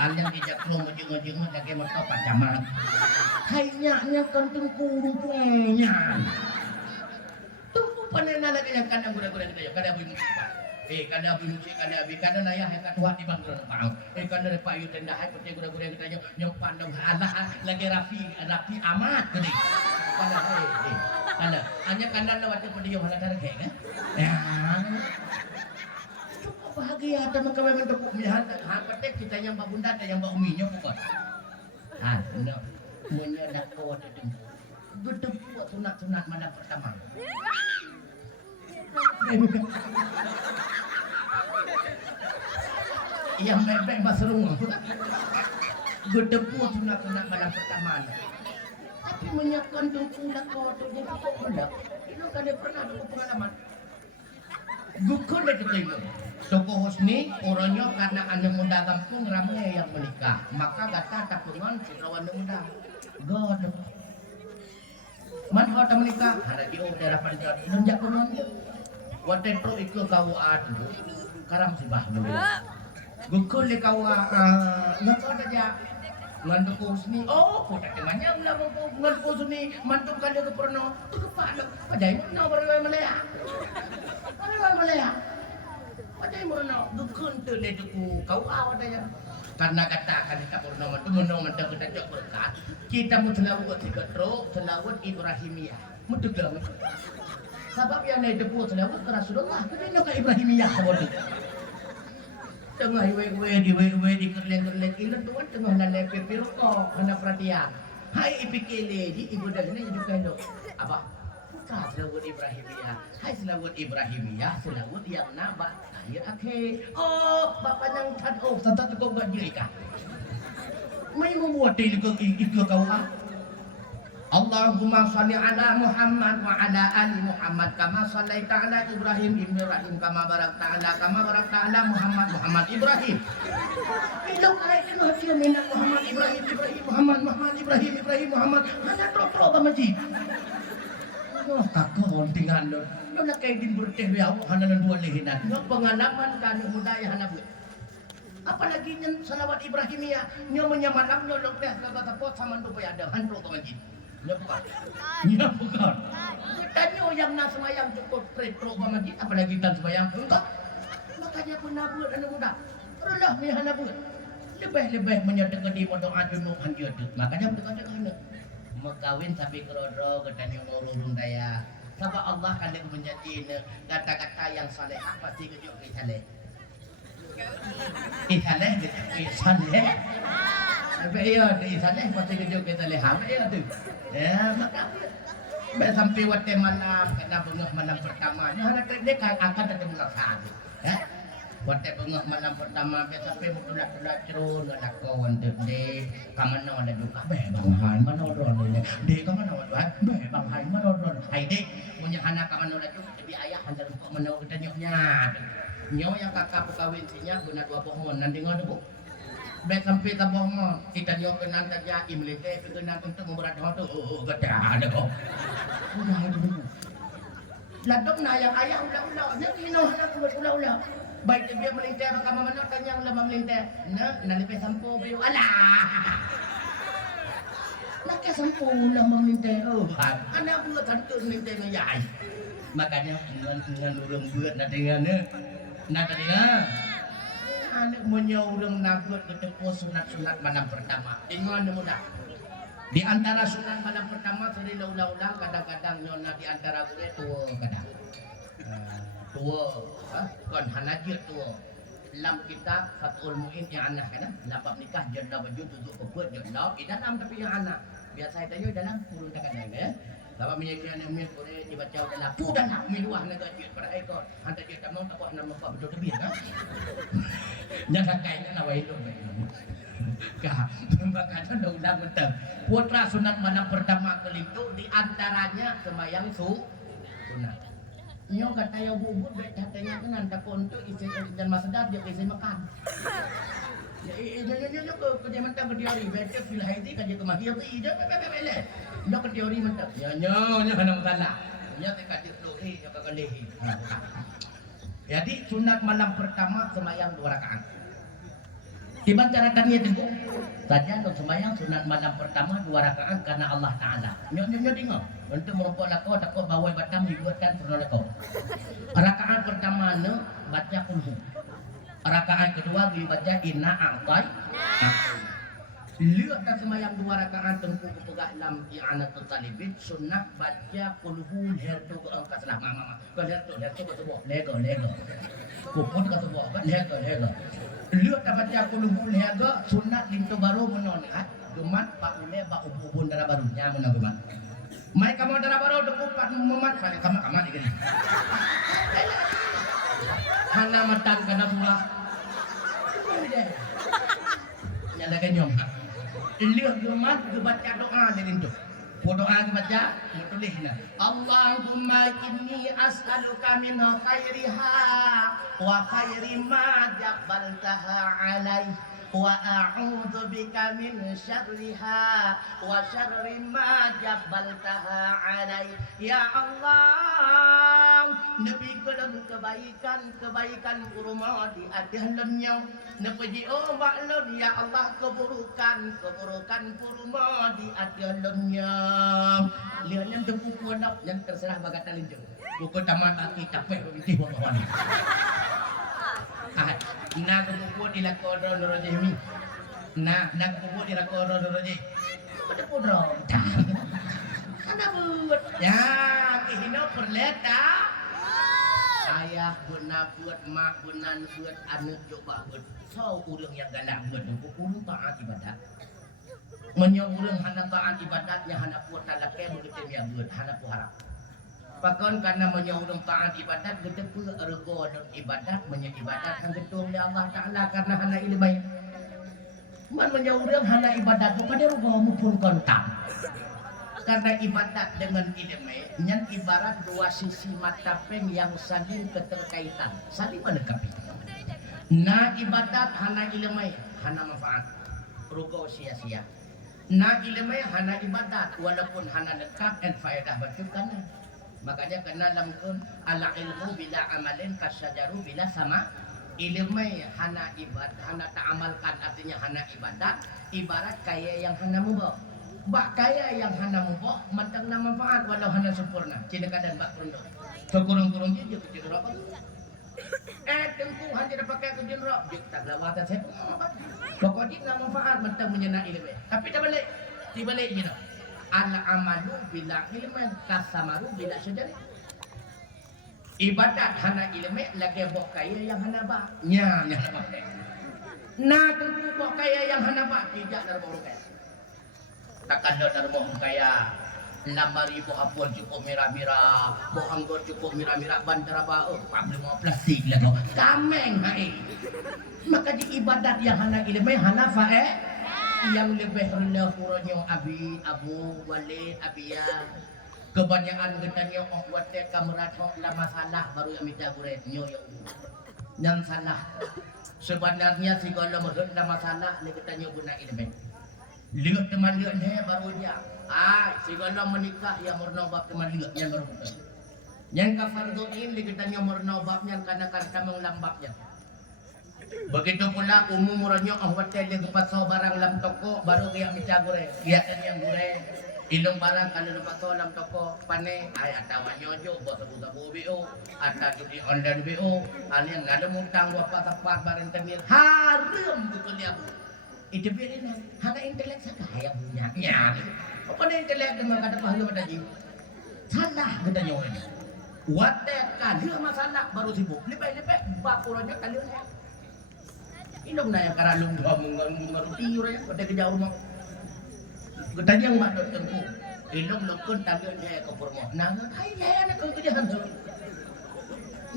Alyan kijaklo mo jeng-jeng mo lagay mo to pacamat. Kayaknya kantung purung punya. Tunggu panen lagi yang kadang gura-gura kita kada bui musik. Kada bui musik kada naya hai katua di bangkron pang. Kada payu tenda hai putih gura-gura kita nyom pandang Allah lagi rapi amat gede. Kada kada hanya kada lewat pediyo haladar kayak ya. Bahagia teman kawin untuk pemilihan petek kita yang babunda dan yang bauminya bukan no menyedak kau ada dengku gede buat sunat mana pertama yang bebek basrung gede buat sunat mana pertama tapi menyiapkan dengku dak kau ada jadi kau benda itu kan dia pernah ada pengalaman gukun deh kita Toko Husni, orangnya karena anda muda kampung ramai yang menikah. Maka kata takungan si lawan muda. God. Man kau tak menikah, ada dia daerah panjang ini jak kunon. Waktu itu ikut kau adu, karam si bah dulu. Gukul le kau ngakau aja. Mantu Husni, oh putar temannya lah mantu Husni, mantu kali ke pernah. Tu kepala, pajai mana berway Malaya. Berway Malaya. Pajai mana dukun tu le duku kau awak aja. Karena katakan kita purnomo tu menomor kita cok berkat. Kita mutlawat tiga tro, selawat Ibrahimiyah. Mutlawat. Sebab yang naik debu selawat ke Rasulullah, kita ke Ibrahimiyah sebab itu. Tengah we di kerleng ilan tuan tengah nalepe piroko hana perhatian. Hai ipikele di ibu dah ni juga itu. Apa? Maka selawat Ibrahimiyah, hai selawat Ibrahimiyah, selawat yang nabat akhir akhir. Oh, bapak yang tad oh, tentang kau gak jika. Mai membuat ikut kau ah. Allahumma shalli ala Muhammad wa ala ali Muhammad kama shallaita ala Ibrahim kama barakta ala Muhammad Ibrahim. Ilau alaikum hafiz minna Muhammad Ibrahim Muhammad Ibrahim Muhammad. Hanya tro ba maji. Oh, takon tinggal lo. Lo nak kay din berteh ya hana nan dua lehinan. Lo pengalaman kan budaya hana bu. Apalagi nyen salawat Ibrahimiyah nyo menyamanam nyo lo teh kata pot sama ndo payada hantu ka maji. Lepas, ya bukan. Tanya yang nak semayang cukup retro masjid, apalagi kita semayang enggak. Makanya pun nabut anak muda. Rolah ni nabut. Lebih menyatakan di doa jenuhan dia tu. Makanya berkata kena makawin sampai kerodo katanya ngurung daya. Sebab Allah kadang menjadi kata-kata yang saleh pasti kejuk saleh. Saleh saleh. Tapi iya di sana pasti kejuk kita lihat iya tu. Ya maka sampai waktu malam kena bengah malam pertama. Nah ada dia akan ada mulasan. Ya. Waktu bengah malam pertama biasa sampai mutulat cerun ada kawan tu de kamana ada duka be bang han manoron ni. De kamana ada be bang han manoron. Hai de punya anak kamana ada juga jadi ayah hantar kok mano kita nyoknya. Nyo yang kakak kawin sinya guna dua pohon nanti ngono bu. Baik sampai tabung mo kita nyo kenan saja imlete kenan untuk memberat hotu gede ada kok. Udah itu dulu. Ladok na yang ayah ulah nya kino anak ulah. Baik dia melinte maka mana tanya ulah melinte. Nah nalipe sampo bayu alah. Nak sampo ulah melinte anak buat tentu melinte ngayai. Makanya dengan urang buat nadengane. Anak menyaurang nabut ketemu sunat-sunat malam pertama. Ingat mudah. Di antara sunat malam pertama seri ulang-ulang kadang-kadang nyona di antara gue tua kadang. Tua, kon hanajir tua. Lam kita Fathul Muin yang anak kan, lapap nikah janda baju tutup kebut janda di dalam tapi yang anak. Biasa itu dalam kurung kadang ya. Bapak menyajikan yang mil boleh dibaca dalam pudahlah miluah negara pada ekor. Hantar dia tak mau tak buat nama pak betul lebih kan? Jangan kaitan awal itu. Kah, makanya undang betul. Putra sunat malam pertama kali itu di antaranya sembahyang sunat. Nyo kata yang bubut baik katanya kan anda untuk isi dan masedar dia isi makan. Nyo kerja mentang ke teori betul fil haidi kerja ke mahiri dia bele. Nyo ke teori mentang. Nyo hendak salah. Nyo te kadir dohi nyo ke lehi. Jadi sunat malam pertama sembahyang 2 rakaat. Gimana cara kami itu? Saja untuk sembahyang sunat malam pertama 2 rakaat karena Allah Taala. Nyo dengar. Untuk merokok lako takut bawa batam dibuatkan pernah lako. Rakaat pertama baca kulhu. Rakaat kedua dibaca inna a'tai. Lihat tak sembahyang 2 rakaat tengku pegak lam i'anatul talibin sunnah baca kulhu hertu ke angka salah mama. Kalau hertu ke sebuah lego. Kupun ke sebuah lego. Lihat tak baca kulhu lego sunnah lintu baru menonat. Gemat pak ule pak ubun darah baru nyamun gemat. Mai kamu darah baru dekupat memat pada kamar ini. Hana matan kana sulah. Nyala kenyong. Lihat gemat baca doa dari itu. Doa baca tulisnya. Allahumma inni as'aluka min khairiha wa khairi ma jabbaltaha alaihi wa a'udzu bika min syarriha wa syarri ma jabbaltaha alai. Ya Allah, nabi kelam kebaikan kurma di adhannya nabi maklum ya Allah keburukan kurma di adhannya lihat yang tepu pondok yang terserah bagat talinjo buku tamat kitab binti bawa na kebubu di lakodo noroje mi na kebubu di lakodo noroje ada podro ada buat ya kihino perleta ayah guna buat mak gunan buat anak coba buat so urang yang galak buat urang taat ibadat menyo urang hana taat ibadatnya hana puat talake begitu ya buat hana harap Pakon karena menyuruh taat ibadat kita pun rego dan ibadat ibadat hang gedung oleh Allah Taala karena hana ilmu. Man menyuruh hana ibadat kepada rego maupun kontak. Karena ibadat dengan ilmu yang ibarat dua sisi mata peng yang saling keterkaitan, saling melengkapi. Nah ibadat hana ilmu, hana manfaat, rego sia-sia. Nah ilmu hana ibadat walaupun hana lengkap dan faedah betul kan. Makanya kena lamkun ala ilmu bila amalin kasyajaru bila sama ilmu hana ibadat hana ta'amalkan artinya hana ibadat ibarat kaya yang hana mubah bak kaya yang hana mubah mantang na manfaat walau hana sempurna cina kadan bak kurung sekurung-kurung je kecil apa tengku hanya pakai kecil rok je tak lawatan saya pokoknya na manfaat mantang menyena ilmu tapi dah balik dibalik gitu al-amalu bila ilmu kasamaru bila syajari ibadat hana ilmu lagi bok kaya yang hana bak nya bak nah tentu bok kaya yang hana bak tidak darbo kaya takkan darbo kaya 6.000 apel cukup mira-mira bok anggur cukup mira-mira bandara ba 15 plastik lah kameng hai maka di ibadat yang hana ilmu hana yang lebih rendah kurangnya abi abu walid abia kebanyakan getanya wate kamerat la masalah baru yang minta guret nyo yang salah sebenarnya si kalau menurut la masalah ni getanya guna ilmu lihat teman lihat dia baru dia si kalau menikah yang murno bab teman lihat yang baru yang kafarduin li getanya murno babnya karena kamu lambapnya. Begitu pula umum orangnya hotel dia kepat so barang lam toko baru dia minta gore dia kan yang gore ilung barang kalau lepas so lam toko pane ay atawanyo jo buat sabu BO atau judi online BO alian ada mutang apa tepat barang temil harum betul dia itu biarin hanya intelek saya punya apa dia intelek dengan kata pahala pada jiwa salah katanya orang watek kali masalah baru sibuk lebih bakurannya kali ilong na yang karalong mengeruti orang pada kejauh mak ketanya yang mak tengku ilong lokun tagian dia ke permo nangan hai le nak kerjaan tu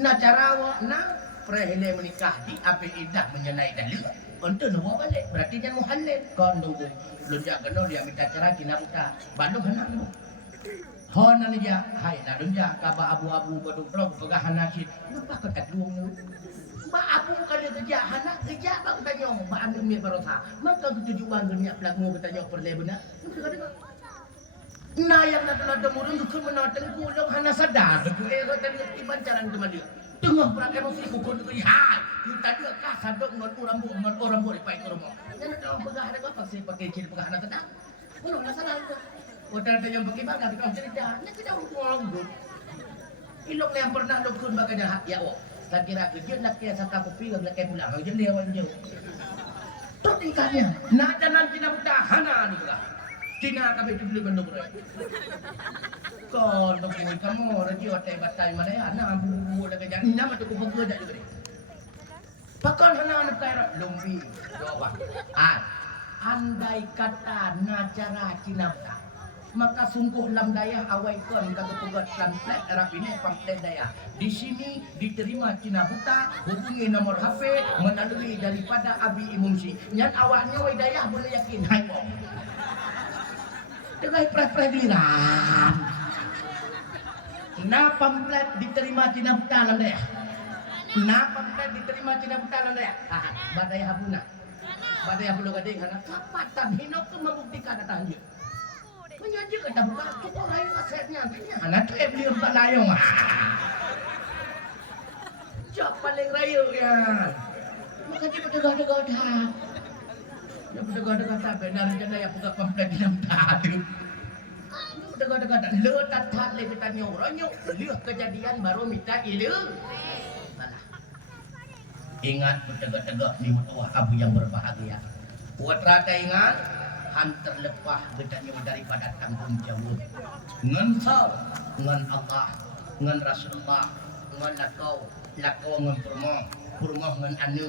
na cara na prehile menikah di api indah menyenai dalil untuk nuwa balik berarti jangan muhalil kon nunggu lunjak kena dia minta cara kina buta bandung hendak lu hona dia hai na lunjak kaba abu-abu badung plong pegahanakit kenapa ketadung lu Ba aku kali kerja anak kerja bang tanya ba ambil mi barota maka tujuan dunia pelakmu bertanya perle benar nah yang nak murun tu menoteng kulung hana sadar tu kata tiban jalan ke dia tengah perak emosi bukan tu hai kita dia ka sadok ngon orang boleh pai ke rumah jangan tahu pegah ada apa sih pakai ciri pegah anak sedang belum masalah itu hotel yang pergi bang nak kau cerita nak kita uang ilok yang pernah dokun baganya ya oh tak kira kerja nak kira saka kopi nak kira pulang kerja dia orang jauh. Tu tingkatnya. Nak jalan Cina buta hana ni juga. Cina kami tu beli bendung rai. Kau nak kau kamu kerja hotel batai mana ya? Nak ambu dah kerja. Nama tu kau kerja juga. Pakon hana nak kira lumbi. Doa. Andai kata nacara Cina buta. Maka sungguh lam daya awai kon kata tugas pamflet Arab ini pamflet daya. Di sini diterima Cina buta, hubungi nomor HP melalui daripada Abi Imumsi. Yang awaknya wai daya boleh yakin hai mo. Dengan peradilan. Na pamflet diterima Cina buta lam daya. Na pamflet diterima Cina buta lam daya. Badai habuna. Badai habulu gading kana kapat tabhinok tu membuktikan datang dia. Menyaji kata buka kita lain asetnya anak tu beli empat layung job paling raya ya maka dia berdegar-degar dah dia berdegar-degar tak benar rencana yang buka pamflet dalam tadi berdegar-degar tak letak tak le kita nyoronyok lihat kejadian baru minta ilmu ingat berdegar-degar di mutua abu yang berbahagia buat rata ingat hantar lepah bedanya daripada tanggung jawab ngensau ngan Allah ngan Rasulullah ngan lakau ngan purmo ngan anu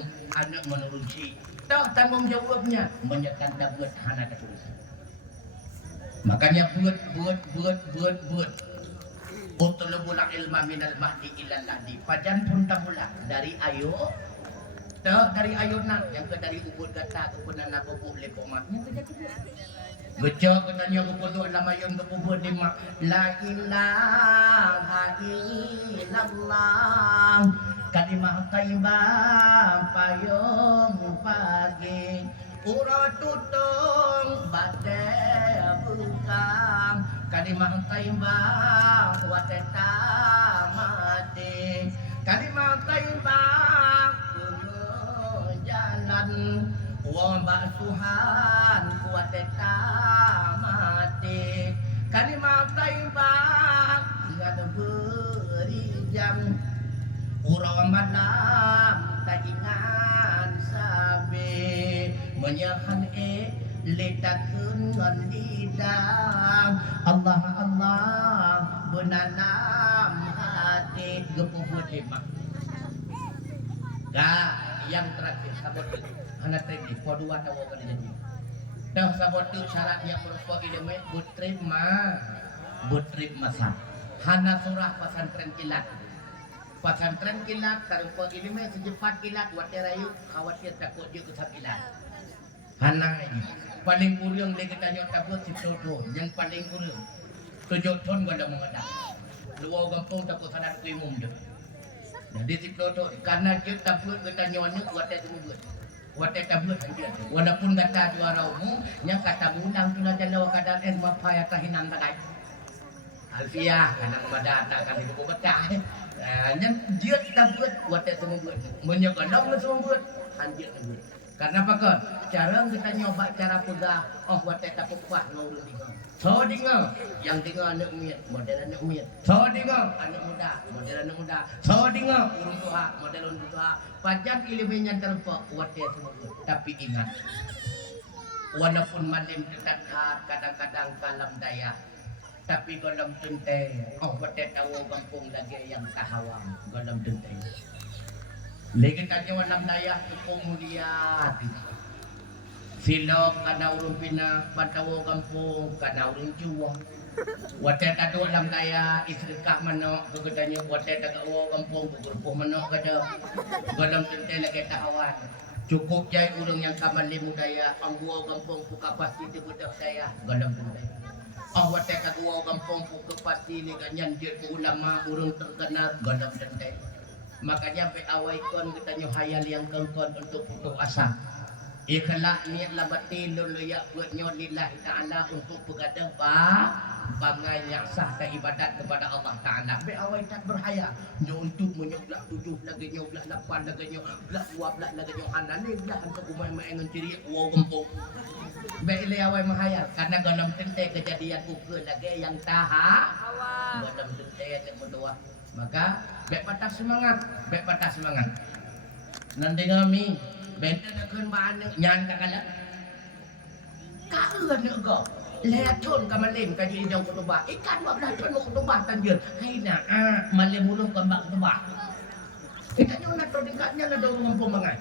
menurusi tahu tanggung jawabnya menyekan dapat hana ketulis makanya buat Utlubul ilma minal mahdi ilal lahdi. Pajan pun tamulah dari ayo dari ayunan yang ke dari ubud kata kepunan apa boleh pomaknya terjadi. Beca katanya keputu lama yang kepubud lima la ilaha illallah kalimah thayyibah payung pagi urat tutung badai bukang kalimah thayyibah wateta mati kalimah thayyibah jalan wabak Tuhan kuat mati kalimat taibah ingat beri jam urang malam tak ingat sabe menyahan letakun ngan lidah Allah Allah benanam hati gepuput lima yang terakhir sabot anak trip kodua tahu kan jadi dah sabot tu syaratnya berupa ilmu butrip masa hana surah pesantren kilat tarupa ilmu secepat kilat waterayu khawatir takut dia kesab kilat hana ini paling kurang dia ketanya tabut si toto yang paling kurang 7 ton gak ada mengadak dua gampung takut sadar kuimum dia. Jadi si produk karena dia tabut kita nyonya kuatnya semua kuatnya tabut aja walaupun kata juara umum yang kata undang tuna jalawa kadang mapaya tahinan takai alfiah karena madata kan itu betah yang dia tabut kuatnya semua menyekolong semua anjir semua karena apa kan cara kita nyoba cara pegang kuatnya tak pupah nurun tinggal so tinggal yang tinggal anak miat model anak miat so tinggal anak muda model anak muda so tinggal urung tua model urung tua pajak ilmunya terpok kuatnya semua tapi ingat walaupun malim dekat kadang-kadang kalam daya tapi dalam tenteng kuatnya tahu kampung lagi yang tahawang dalam tenteng lagi tanya walam daya tukung mulia silok kana urun pina patawo kampung kana urun juang wate tadu lam daya isrikah manok kegetanya wate takawo kampung berpuh manok kada galam tente lagi tahawan cukup jai urang yang kamali budaya ang buaw kampung puka pasti ti budak daya galam tente wate kaduaw kampung puka pasti ni ganyan dir ulama urang terkenal galam tente makanya awai kon katanya hayal yang kengkon untuk putus asa ikhlas niat labati luluya buatnya lillahi ta'ala untuk begadang bangai yang sah ke ibadat kepada Allah Ta'ala be awai tak berhaya untuk menyoblah 7 lagi nyoblah 8 lagi nyoblah 12 lagi nyohanan ni belah untuk umai mengen ciri wow gempung be ile awai mahayal karena dalam tente kejadian ukur lagi yang taha dalam tente yang berdua maka be patah semangat nanti kami benda nak keun mana nyan kakala kaeun nego leton ka malim ka di jauh kutubah ikan 12 ton kutubah tanjir haina malim ulung ka mbak kutubah ikan yo na to dingkatnya na do ngumpul mangai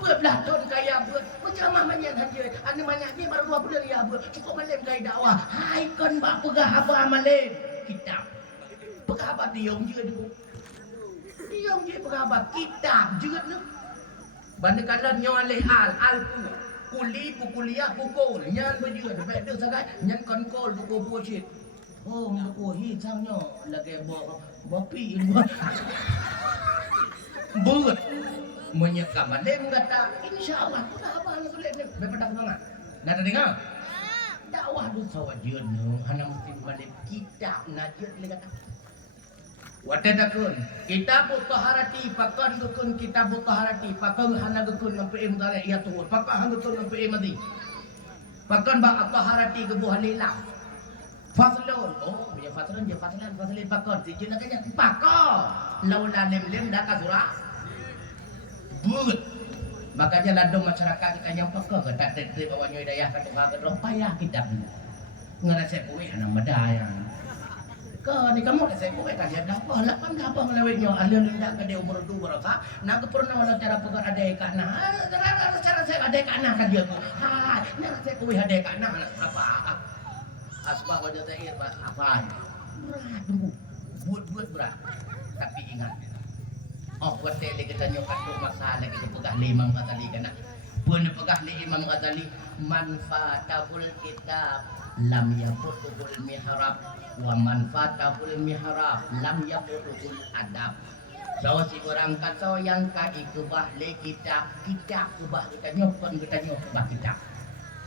12 ton kaya buat macam mamanya tanjir anu banyak ni baru 20 ya buat cukup malim kai dakwah hai kon mbak pegah apa malim kitab pegah apa diom je dulu diom je pegah apa kitab je nu bandingkan nyo alih al kuli kuliah pukul nyan bejua debek dia sangat nyan konkol buku bullshit buku hi sangnya lagi bopi buat menyekam malam kata insyaallah kita apa nak boleh dapat semangat dan dengar dakwah tu sawajun hana mesti malam kitab najud le kata Wadadakun kitab taharati pakon gukun kitab taharati pakon hana gukun nampi mudare ya tuhur pakon hana gukun nampi madi pakon ba taharati gebuh halila faslun ya faslun pakon sijin nakanya pakon laula lim dak surah but makanya ladong masyarakat kita yang pakon tak tetep bawanya hidayah ka Tuhan ka payah kitab ngarase kuwi hana madaya ni kamu dah saya buat tadi ada apa? Lapan apa melawetnya? Alun hendak ke dia umur 2 berapa? Nak pernah wala cara pegang ada ikan. Cara saya ada ikan kan dia. Nak saya kuih ada ikan apa? Asbab wajah saya apa? Berat dulu. buat berat. Tapi ingat, buat tele kita nyokat tu masalah kita pegah Imam Ghazali kena. Pun pegah Imam Ghazali manfaatahul kitab lam yafutul mihrab wa manfaatahul mihrab lam yafutul adab. So si orang kata yang kai kebah le kitab kebah kita nyokon kita nyokon kitab.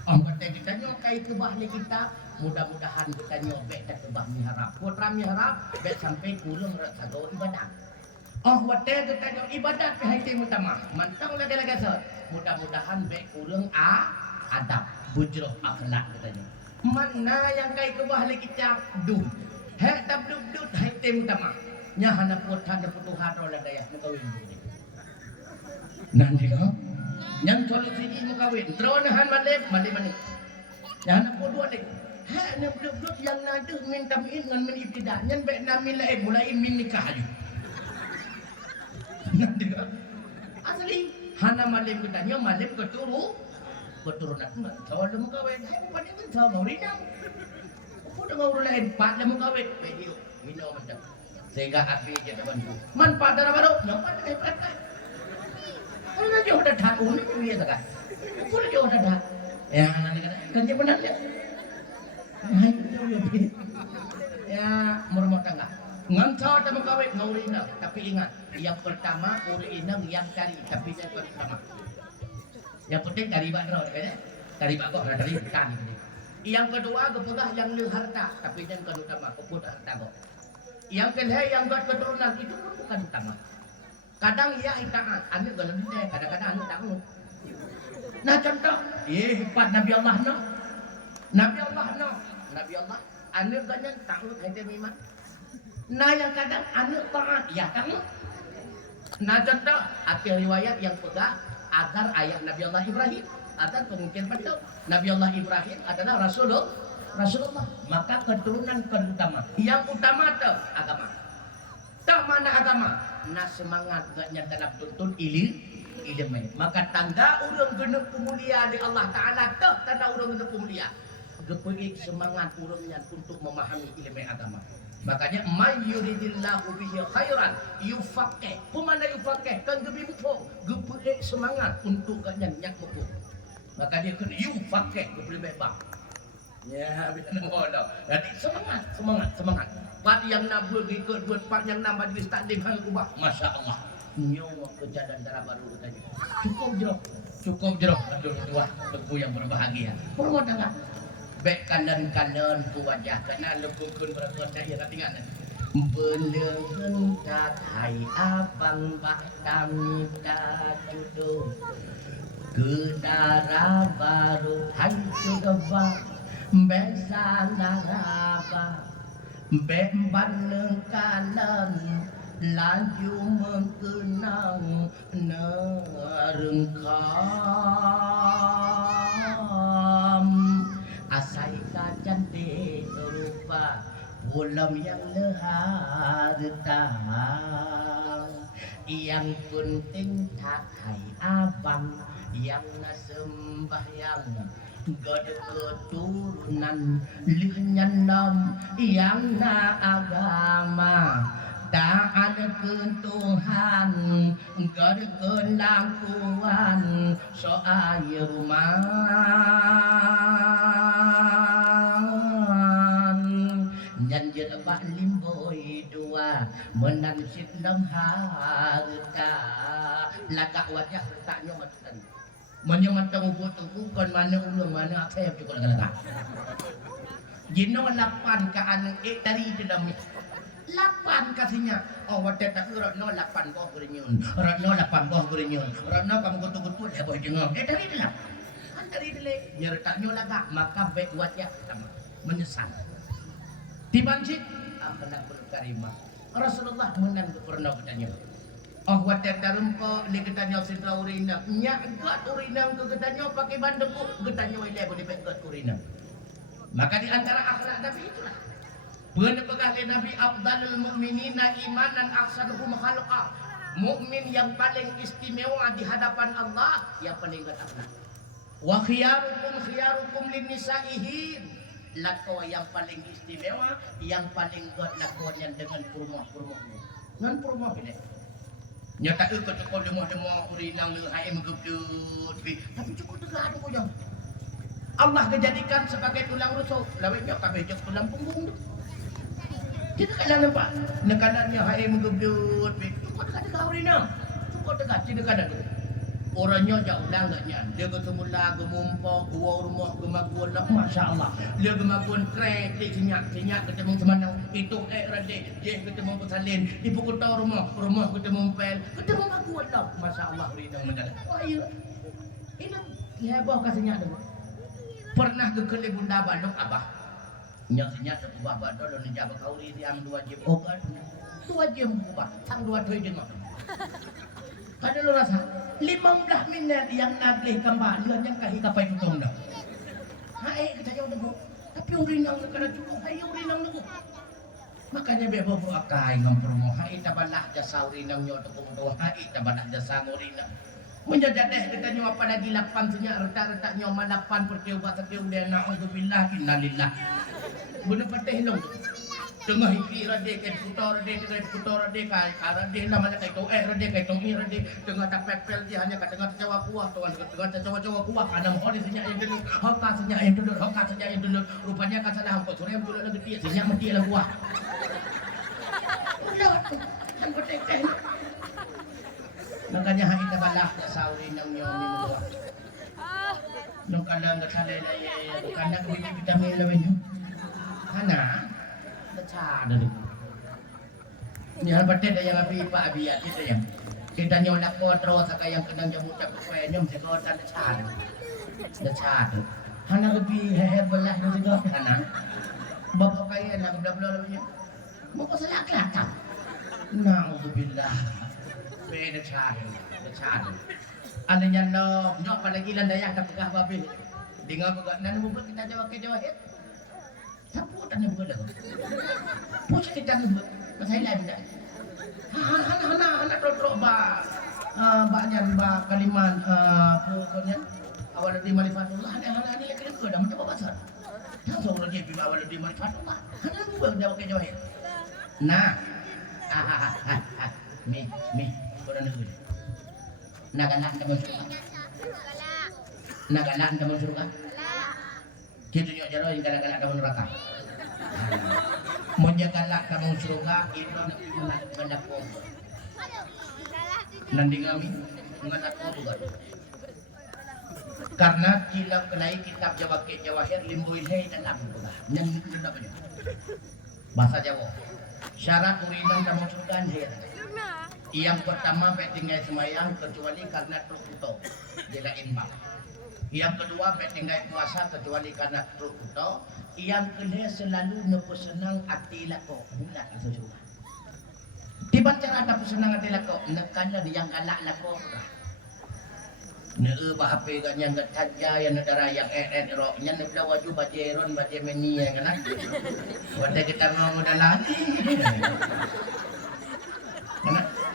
Kata kita nyokai kebah le kitab, mudah-mudahan kita nyobek dan kebah mihrab. Putra mihrab bet sampai kurang rasa go ibadat. Wate kita nyok ibadat pe hai temu tamah. Mantang lagi sah. Mudah-mudahan bet kurang adab, bujroh akhlak kita nyok. Mana yang kai kebah le kitab du. Hek tab dudut hai temu tamah. Nya hana putra da putuhan ro la daya mukawin ni. Nanti kau yang solusi ini mukawin teronahan malik mani yang nak dua ni hak nak budak yang nada min tamin dengan min ibtidah yang baik namin lain mulai min nikah aja nanti asli hana malik bertanya malik keturunan soal mukawin hai bukan itu sama rina aku dah ngurus lain pat le mukawin video ini macam sehingga api jadi bantu manfaat darah baru nampak tak kalau nak jauh dah dah, ini dia tak? Kalau jauh dah dah, ya nanti kan dia benar ya. Hai jauh lebih. Ya merumah tangga. Ngantau tak mengkawin ngurina, tapi ingat yang pertama urina yang cari, tapi yang pertama. Yang penting cari bakro, kan? Cari bakro, cari ikan. Yang kedua kepedah yang le harta, tapi yang kedua kepedah harta kok. Yang kedua yang buat keturunan itu bukan utama. Kadang ia itaat, anu galon dia, kadang-kadang anu takut. Nah contoh, hebat Nabi Allah no. Nabi Allah, anu ganyan takut hati memang. Nah yang kadang anu taat, ya takut. Nah contoh, akhir riwayat yang pegang agar ayat Nabi Allah Ibrahim, agar pemungkin betul. Nabi Allah Ibrahim adalah Rasulullah. Maka keturunan pertama, yang utama itu agama. Tak mana agama, nah semangat gaknya dalam tuntun ilmu. Maka tanda urang genep pemulia di Allah Taala tak tanda urang genep pemulia. Gepeik semangat urangnya untuk memahami ilmu agama. Makanya may yuridillahu bihi khairan yufaqih. Pemana yufaqih kan gebimpo, gepeik semangat untuk gaknya nyak buku. Maka dia kena yufaqih lebih bebas. Ya, bisa ngono. Jadi semangat. Pak yang nak berikut buat pak yang nak majlis taklim hal kubah. Masya Allah. Nyawa kejadian darah baru tadi. Cukup jeruk. Aduh tua, teguh yang berbahagia. Perlu tengah. Baik kanan ku wajah kena lekukun berkota ya tinggal. Beleun tak hai abang bak tamita judo. Kedara baru hancur gebak. Besa naraba. Bemban kanan laju mengenang nerengkam asai kacan rupa ulam yang leharta yang penting tak hai abang yang nasembahyang God keturunan lihnyanam yang na agama taat ke Tuhan God kelakuan soal rumah nyanjir bak limboy dua menang sidang harta lagak wajah letaknya macam menyemata ubut tuku kon mana ulun mana saya juga lagak jino 8 ke anak dari dalam 8 kasihnya wate tak no 8 boh gerinyun no 8 boh gerinyun no kamu kutu-kutu ya boh jengong dari dalam kan dari dele nyertaknya lagak maka baik wajah sama menyesal dibancik menang berkarimah Rasulullah menang pernah katanya wate tarumpo li katanya sintra urina nya gat urina ke katanya pakai bandeng katanya wile boleh gat urina maka di antara akhlak Nabi itulah benar pegawai Nabi afdalul mu'minina imanan ahsanuhum khalqa mukmin yang paling istimewa di hadapan Allah yang paling berakhlak wa khiyarukum lin nisaihin lako yang paling istimewa, yang paling buat lakonnya dengan purma-purma. Ngan purma ini. Nya tak ikut cukup demah-demah urinang le hai megedut. Tapi cukup tegak ada kujang. Allah kejadikan sebagai tulang rusuk. Lawetnya kabeh jeung tulang punggung tu. Kita kadang nampak. Nekanannya hai megedut. Cukup tegak urinang. Cukup tegak tidak kadang. Orangnya jauh langgatnya. Dia ketemu lah gemumpah, gua rumah, gemaguan lah. Masya Allah. Dia gemaguan krek, dia senyak ketemu semanang. Itu radik. Dia ketemu pesalin. Di pukul tahu rumah ketemu pel. Ketemu maguan lah. Masya Allah. Rinang mendadak. Oh iya. Ini heboh kasihnya tu. Pernah ke kele bunda balok abah. Senyak tu babak tu. Lalu jawab kau ni yang 2 jam. Oh kan. 2 jam ubah. Sang 2 tuai dengar. Kada lo rasa 15 minit yang naglih kembali yang kahi kapai tutong dah. Hai kita jauh dulu. Tapi urinang nak kada cukup. Hai urinang dulu. Makanya bebo akai ngompromo. Hai tabalah jasa urinang nyo tu kumdo. Hai tabalah jasa urinang. Menjajadeh kita nyo apa lagi lapan senyak retak-retak nyo malapan pertiubat sekiu dia na'udzubillah innalillah. Benar patih long tu. Tengah hiki radek ke putar radek kai radek namanya kai to radek kai to radek tengah tak pepel dia hanya kat tengah cawa kuah tuan tengah cawa kuah ada mohon di senyak yang dulu hokka senyak yang dulu rupanya kan salah hangkot sore dulu lagi dia senyak mati lah kuah kan betek makanya hai kita balah saurin nang nyomi mo nung kala nga sale ya bukan nak kita melawan hana cara dulu. Ni hal betul dah yang api pak biar kita yang kita nyolak kontrol sekarang yang kenang jamu tak kuai nyom sekarang tak cara. Dah cara. Hana lebih heher belah tu juga hana. Bapa kaya nak bela-bela lebihnya. Bapa salah kelakar. Nauzubillah. Beda cara. Ada yang nyok apalagi landaya tak pegah babe. Dengar pegah nan buat kita jawab ke jawab. Siapa tak nak berada? Pucuk kita nak masai lain dah. Hana trok banyak kaliman pokoknya awal di marifatullah hana ni lagi ke dah macam pasal. Langsung lagi pi awal di marifatullah. Hana buat jawab ke jawab. Nah. Mi korang nak. Nagalan kamu surga. Nagalan kamu surga. Kita tunjuk jalan yang galak-galak kamu neraka. Menjagalak kamu surga itu nak mendapat. Nanti kami mengatakan juga. Karena kilap kenai kitab Jawahir limbui hei dan lam juga. Yang apa dia? Bahasa Jawa. Syarat urinang kamu surga hei. Yang pertama betinggai semayang kecuali karena terputus. Dia imbang. Yang kedua betinggai puasa kecuali karena terputus. Yang kedua selalu nepu senang hati lako bulat itu juga. Tiba cara nepu senang hati lako nekanya yang galak lako. Neu HP kan yang gataja yang negara yang ro yang negara waju bajeron bajemeni yang kan. Wada kita mau dalam.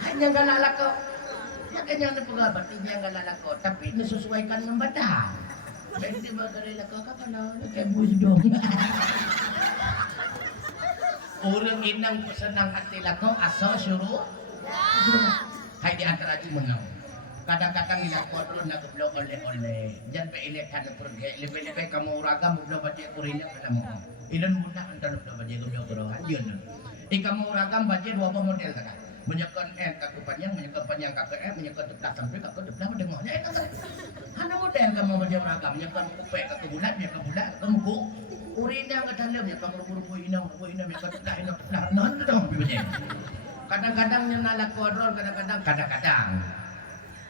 Hanya galak lako. Ya kanya pegabat yang galak lako tapi disesuaikan dengan badan. Benti bagari lako kapan kayak busdong. Orang inang senang hati lako asal suruh. Hai di antara itu menang. Kadang-kadang ilang kontrol na gublo oleh-oleh. Diyan pa ilekan na pergi. Lebih-lebih kamu ragam gublo baje kurinya pada mo. Ilan muna ang tanong na baje gublo kurohan. Yun. Ikamu ragam baje dua model kan. Menyekan kakupannya, menyekan panjang KKM, menyekan depan sampai kakak depan mendengarnya. Hana model kamu baje ragam. Menyekan kupe kakak bulat, menyekan bulat, kamu bu. Urinya ke dalam, menyekan rupu-rupu inang, menyekan depan inang. Non tu dong baje. Kadang-kadang nyala kontrol, kadang-kadang.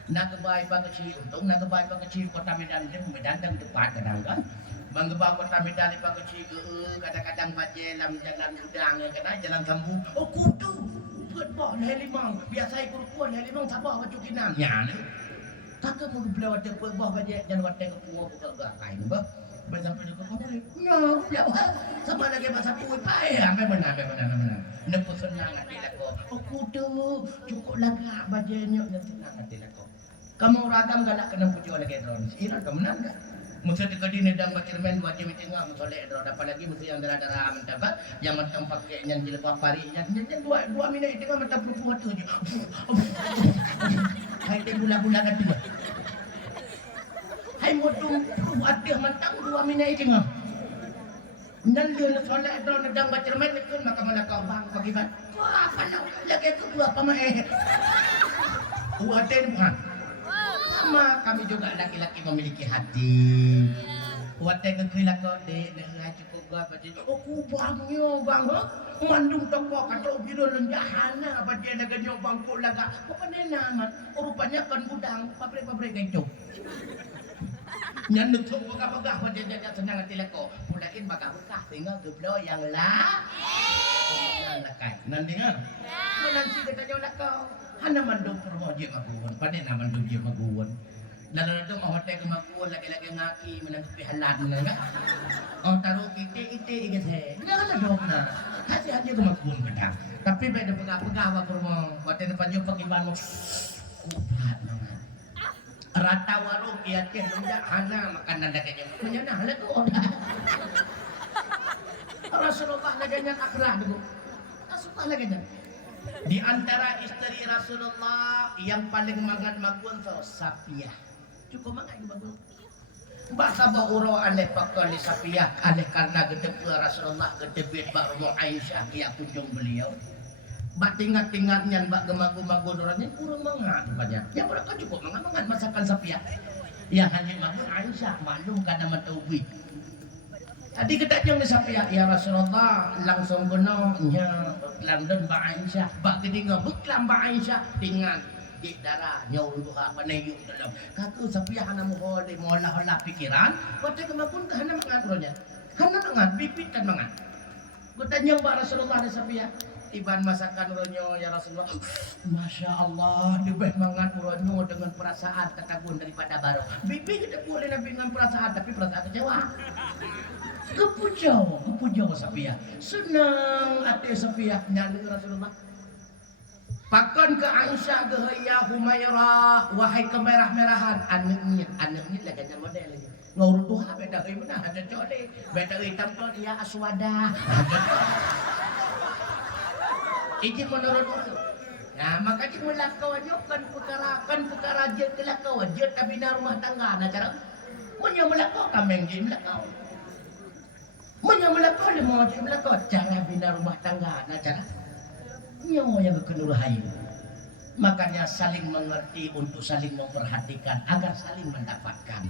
Nagabay pa kecil untung nagabay pa kecil kota Medan din Medan dan depan kadang kan manggebang kota Medan pa kecil kadang-kadang baje lam jalan udang kadang jalan sambung oh kudu buat bah helimang biasa ikut kuat helimang sabar baju kinam nya kakak mau bela wate buat bah baje jalan wate ke puau buka gak kain bah sampai ke kamu no bela sama lagi bahasa puai pai sampai benar nepus senang hati lako oh kudu cukup lagak bajenya senang hati lako. Kamu ragam galak kena puji oleh Gedron. Ira kamu nang. Mesti di nedang macirmen dua jam tengah mesti ada apalagi mesti yang darah mendapat yang macam pakai yang jilbab pari yang dua minit tengah macam perempuan tu je. Hai dia gula-gula kan tu. Hai modung buat dia macam 2 minit tengah. Dan dia solat ada nedang macirmen kan maka mana kau bang bagi ban. Wah, kalau lagi ke buat apa mai. Buat dia bukan. Sama kami juga laki-laki memiliki hati. Wate kekila ko de dengan cukup gua baca. Oh kubangnya bang, mandung toko kata biro lenjahana apa dia nak nyo bangku laga. Apa nama? Rupanya kan budang pabrik-pabrik itu. Nyanduk tu bagah-bagah pada dia senang hati lako. Mulain bagah-bagah tinggal geblo yang lah. Lakai. Nan dengar. Menanti kata lako. Hana mandung permoji maguan. Pada nama mandung je maguan. Lalu tu hotel kemaguan lagi-lagi ngaki menanggapi halan na. Oh taruh ite gitu. Jangan dong na. Kasih aja kemaguan kadang. Tapi pada pegah-pegah apa permo. Waktu depan jumpa kiban mo. Kubat nama. Rata warung ia teh tidak hana makanan dagangnya. Punya nah lah tu orang. Rasulullah laganya akrah dulu. Rasulullah laganya. Di antara istri Rasulullah yang paling mangan magun so Safiyah. Cukup mangan bagus. Bahasa bauro aneh pakali Safiyah aneh karena gedebut Rasulullah gedebut Mbak Rumo Aisyah kia kunjung beliau. Mbak tingkat-tingkatnya Mbak gemagu-magu orangnya kurang mangan banyak. Ya mereka cukup mangan masakan Safiyah. Yang hanya magun Aisyah maklum karena mataubi. Tadi kita yang Safiyah ya Rasulullah langsung gunanya London Mbak Aisyah, Mbak kedinga beklam Mbak Aisyah dengan di darah nyawa duha panayung dalam. Kaku Safiyah hana mohole molah-olah pikiran, waktu kemapun ke hana mengaturnya. Hana mangan, bibitan mangan. Kutanya Mbak Rasulullah dan Safiyah, iban masakan ronyo ya Rasulullah. Masya Allah, dibeh mangan ronyo dengan perasaan ketagun daripada baru. Bibi kita boleh dengan perasaan, tapi perasaan kecewa. Kepujau Safiyah. Senang hati Safiyah nyanyi Rasulullah. Pakon ke Aisyah ke ya Humairah wahai kemerah-merahan anaknya lagi model lagi. Ngurut tuha beda euy beunah ada code. Beda euy tampil ya aswada. Iki menurut urut. Nah, makanya mula kawannya kan perkara je kelakawan je kabina rumah tangga nah cara. Mun yang melakau kameng je melakau. Menyamulakau le mau melakau cara bina rumah tangga nah cara nyawa yang kenurahayu. Makanya saling mengerti untuk saling memperhatikan agar saling mendapatkan.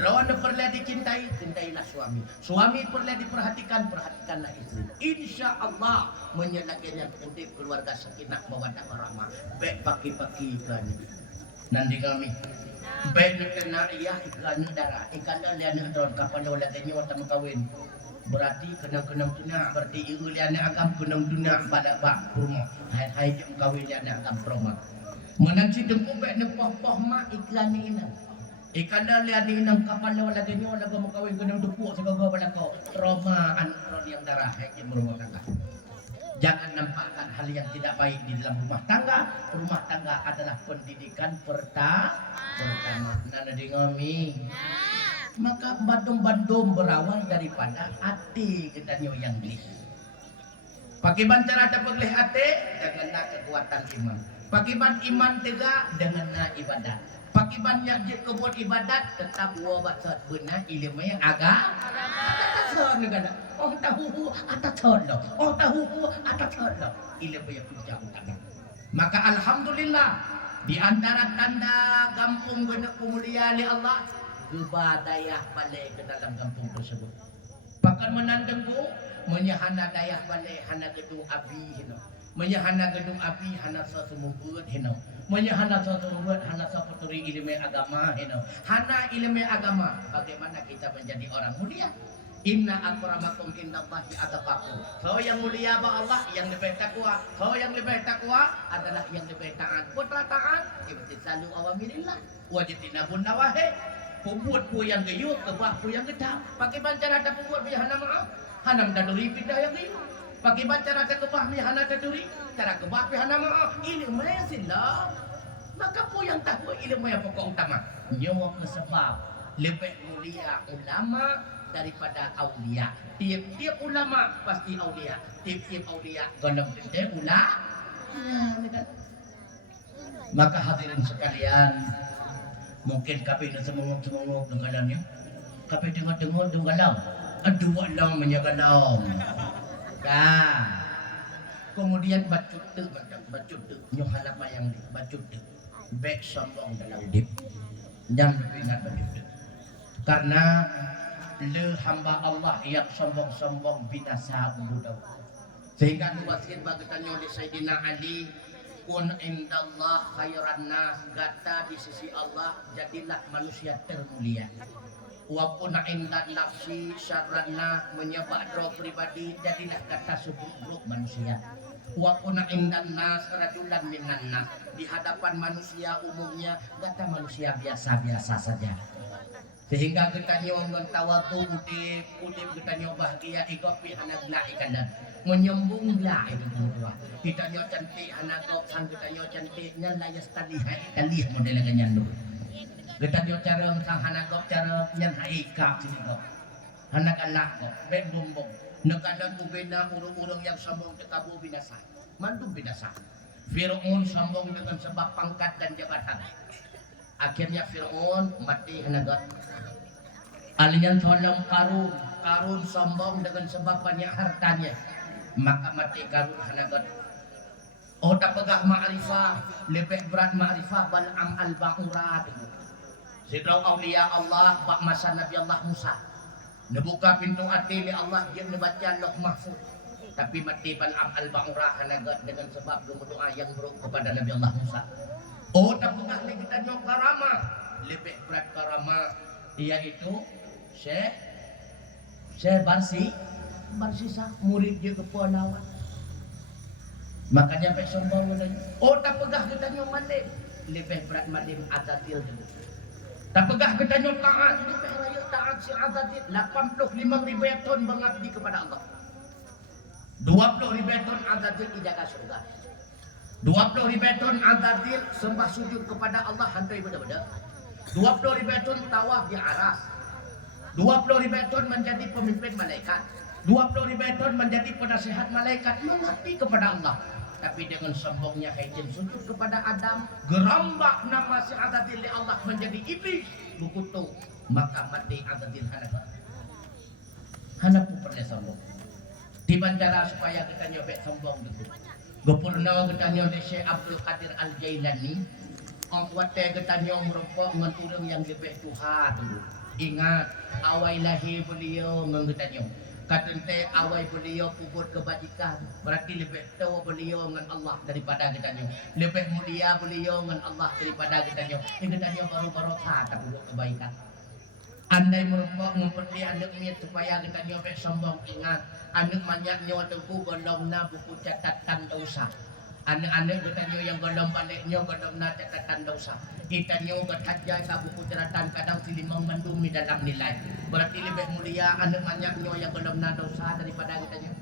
Rawan perlu dicintai, cintailah suami. Suami perlu diperhatikan, perhatikanlah istri. Insya Allah menyelakinya untuk keluarga sakinah mawaddah warahmah. Baik paki-paki ikan. Nanti kami. Baik nak kena iya ikan darah, ikan lian daun kapan dah lagi nyawa tak kawin. Berarti kenang-kenang tuna berarti ieu liane agam kenang tuna pada bak rumah hai jam kawin liane agam rumah menanci dengku bek nepoh-poh mak iklan ni ina ikan dah liane inang kapal lawan lagi nyo lagu mau kawin kenang depuk segaga pada kau trauma anak yang darah hai jam rumah tangga. Jangan nampakkan hal yang tidak baik di dalam rumah tangga. Rumah tangga adalah pendidikan pertama. Nana dengomi. Maka badum-badum berawal daripada hati kita yang beli. Pakai bancara ada boleh hati dengan kekuatan iman. Pakai ban iman tegak dengan ibadat. Pakai banyak je kebun ibadat tetap wabat saat benar ilmu yang agak. Negara. Oh tahu atas tolong. Oh tahu atas tolong. Ilmu yang puncak utama. Maka alhamdulillah di antara tanda kampung benar pemuliaan Allah. Ubah dayah balik ke dalam kampung tersebut. Bahkan menandengku menyahana dayah balik hana gedung api hino. Menyahana gedung api hana sesumubut hino. Menyahana sesumubut hana seputuri ilmu agama hino. Hana ilmu agama. Bagaimana kita menjadi orang mulia? Inna akramakum indallahi atqakum. Kau yang mulia ba Allah yang lebih takwa. Kau yang lebih takwa adalah yang lebih taat. Putra taat imtisalu awamirillah wa jitinabun nawahi. Pembuat pu yang gayut, kebah pu yang gedap. Pakai bancara ada pembuat biar hana maaf. Hana daduri pindah yang gayut. Pakai bancara ada kebah biar hana daduri. Cara kebah biar hana maaf. Ilmu yang silah. Maka pu yang tahu ilmu yang pokok utama. Nyawa kesebab. lebih mulia ulama daripada aulia. Tiap-tiap ulama pasti aulia, tiap-tiap aulia golong gede ulama. Maka hadirin sekalian, mungkin kami nak semunguk-semunguk denggalannya, kami dengar-dengar denggalang, aduh alang menyagalang. Kemudian bacut tu, nyuhalap mayang di bacut tu, baik sombong dalam dip, jam ingat begitu. Karena le hamba Allah yang sombong-sombong binasa udah. Sehingga diwasil bagitannya oleh Sayyidina Ali, kun indallah khairan nas, kata di sisi Allah jadilah manusia termulia. Wa kun inda nafsi syarranna, menyebab roh pribadi jadilah kata seburuk manusia. Wa kun inda nas rajulan minan nas, di hadapan manusia umumnya kata manusia biasa-biasa saja. Sehingga kita nyon tawatu udip kita nyon bahagia ikut pihak nagla ikadan menyembung lah itu berdua. Kita nyon cantik anak kok sang kita nyon cantik nyan layas tadi hai kali model ganyan dulu. Kita nyon cara sang anak kok cara nyan hai kap sini kok. Anak anak kok bek bumbung. Nekalan ubena urung-urung yang sombong tekabu binasa. Mantu binasa. Fir'aun sombong dengan sebab pangkat dan jabatan. Akhirnya Fir'aun mati hanagat. Alian tolong Karun sombong dengan sebab banyak hartanya, maka mati Karun hanagat. Oh tak pegah ma'rifah, lebih berat ma'rifah Bal'am al-Ba'urat. Sidraw awliya Allah bak masa Nabi Allah Musa. Nebuka pintu hati li Allah dia membaca Lauh Mahfuz. Tapi mati Bal'am al-Ba'urat hanagat dengan sebab doa yang buruk kepada Nabi Allah Musa. Oh tak pegah lagi kita nyok karamah, lebih berat karamah yaitu Syekh Barsisa murid dia kepuanawan. Makanya pek sombong katanya. Oh tak pegah kita nyok malim, lebih berat malim Azatil dulu. Tak pegah kita nyok taat, lebih raya taat si Azatil. 85.000 ton mengabdi kepada Allah. 20.000 ton Azatil dijaga surga. 20.000 ton Azatil sembah sujud kepada Allah hantai benda-benda. 20.000 ton tawaf di aras. 20.000 ton menjadi pemimpin malaikat. 20.000 ton menjadi penasihat malaikat mengabdi kepada Allah. Tapi dengan sombongnya kaitin sujud kepada Adam, gerambak nama si Azatil di Allah menjadi iblis bukutu, maka mati Azatil hanapan. Hanapu pernah sombong. Di bandara supaya kita nyobek sombong gitu. Gopurno kita nyobek Syekh Abdul Qadir Al-Jailani. Ang wate kita nyobek merokok dengan turun yang lebih Tuhan dulu. Ingat, awai lahir beliau mengetanya. Katente awai beliau kubur kebajikan. Berarti lebih tahu beliau dengan Allah daripada kitanya. Lebih mulia beliau dengan Allah daripada kitanya. Yang kitanya baru-baru tak dulu kebaikan. Andai merokok memperli anak niat supaya kitanya lebih sombong. Ingat, anak banyaknya teguh golongna buku catatan dosa. Anak-anak katanya yang golong baliknya golong na catatan dosa. Kita nyo berhajjah sa buku catatan kadang silimang mandumi dalam nilai. Berarti lebih mulia anak banyaknya yang golong na dosa daripada kitanya.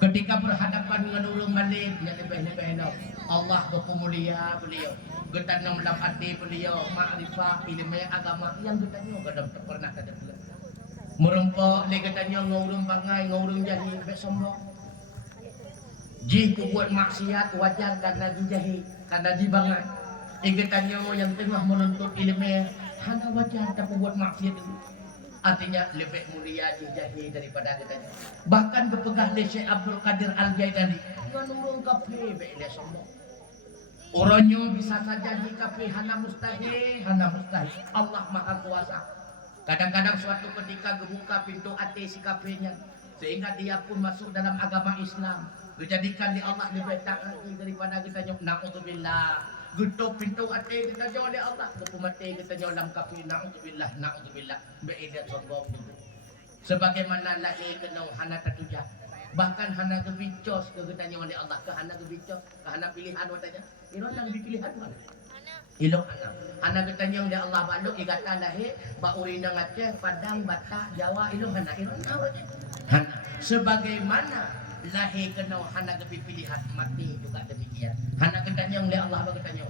Ketika berhadapan dengan ulung balik, yang lebih-lebih no. Allah berpemulia beliau. Kita nyo dalam hati beliau ma'rifah ilmu agama yang kita nyo golong tak pernah kada beliau. Merempok ni kita nyo ngurung bangai, ngurung jahil, besombong. Jika buat maksiat wajar karena dijahil, karena dibangat. Ikatannya yang tengah menuntut ilmu hanya wajar tapi buat maksiat itu. Artinya lebih mulia dijahil daripada kitanya. Bahkan berpegang Syekh Abdul Qadir Al-Jailani menurung kafe bele sombong. Orangnya bisa saja di kafe hana mustahil. Allah Maha Kuasa. Kadang-kadang suatu ketika gebuka pintu hati si kafenya sehingga dia pun masuk dalam agama Islam. Dijadikan di Allah lebih taat daripada kita nyok na'udzubillah. Gutuk pintu hati kita nyok oleh Allah. Gutuk mati kita nyok dalam kafi na'udzubillah. Be'idat sombong dulu. Sebagaimana lahir kenau hana tertujah. Bahkan hana kebicos ke kita nyok oleh Allah. Ke hana kebicos, ke hana pilihan watanya. Ilon yang dipilihan mana? Ilong anak. Hana kita nyok oleh Allah baluk ikata lahir. Bauri nang Aceh, Padang, Batak, Jawa. Ilong hana. Ilong awatnya. Hana. Sebagaimana lahir kena hana kepi pilihan mati juga demikian. Hana ketanya oleh Allah ketanya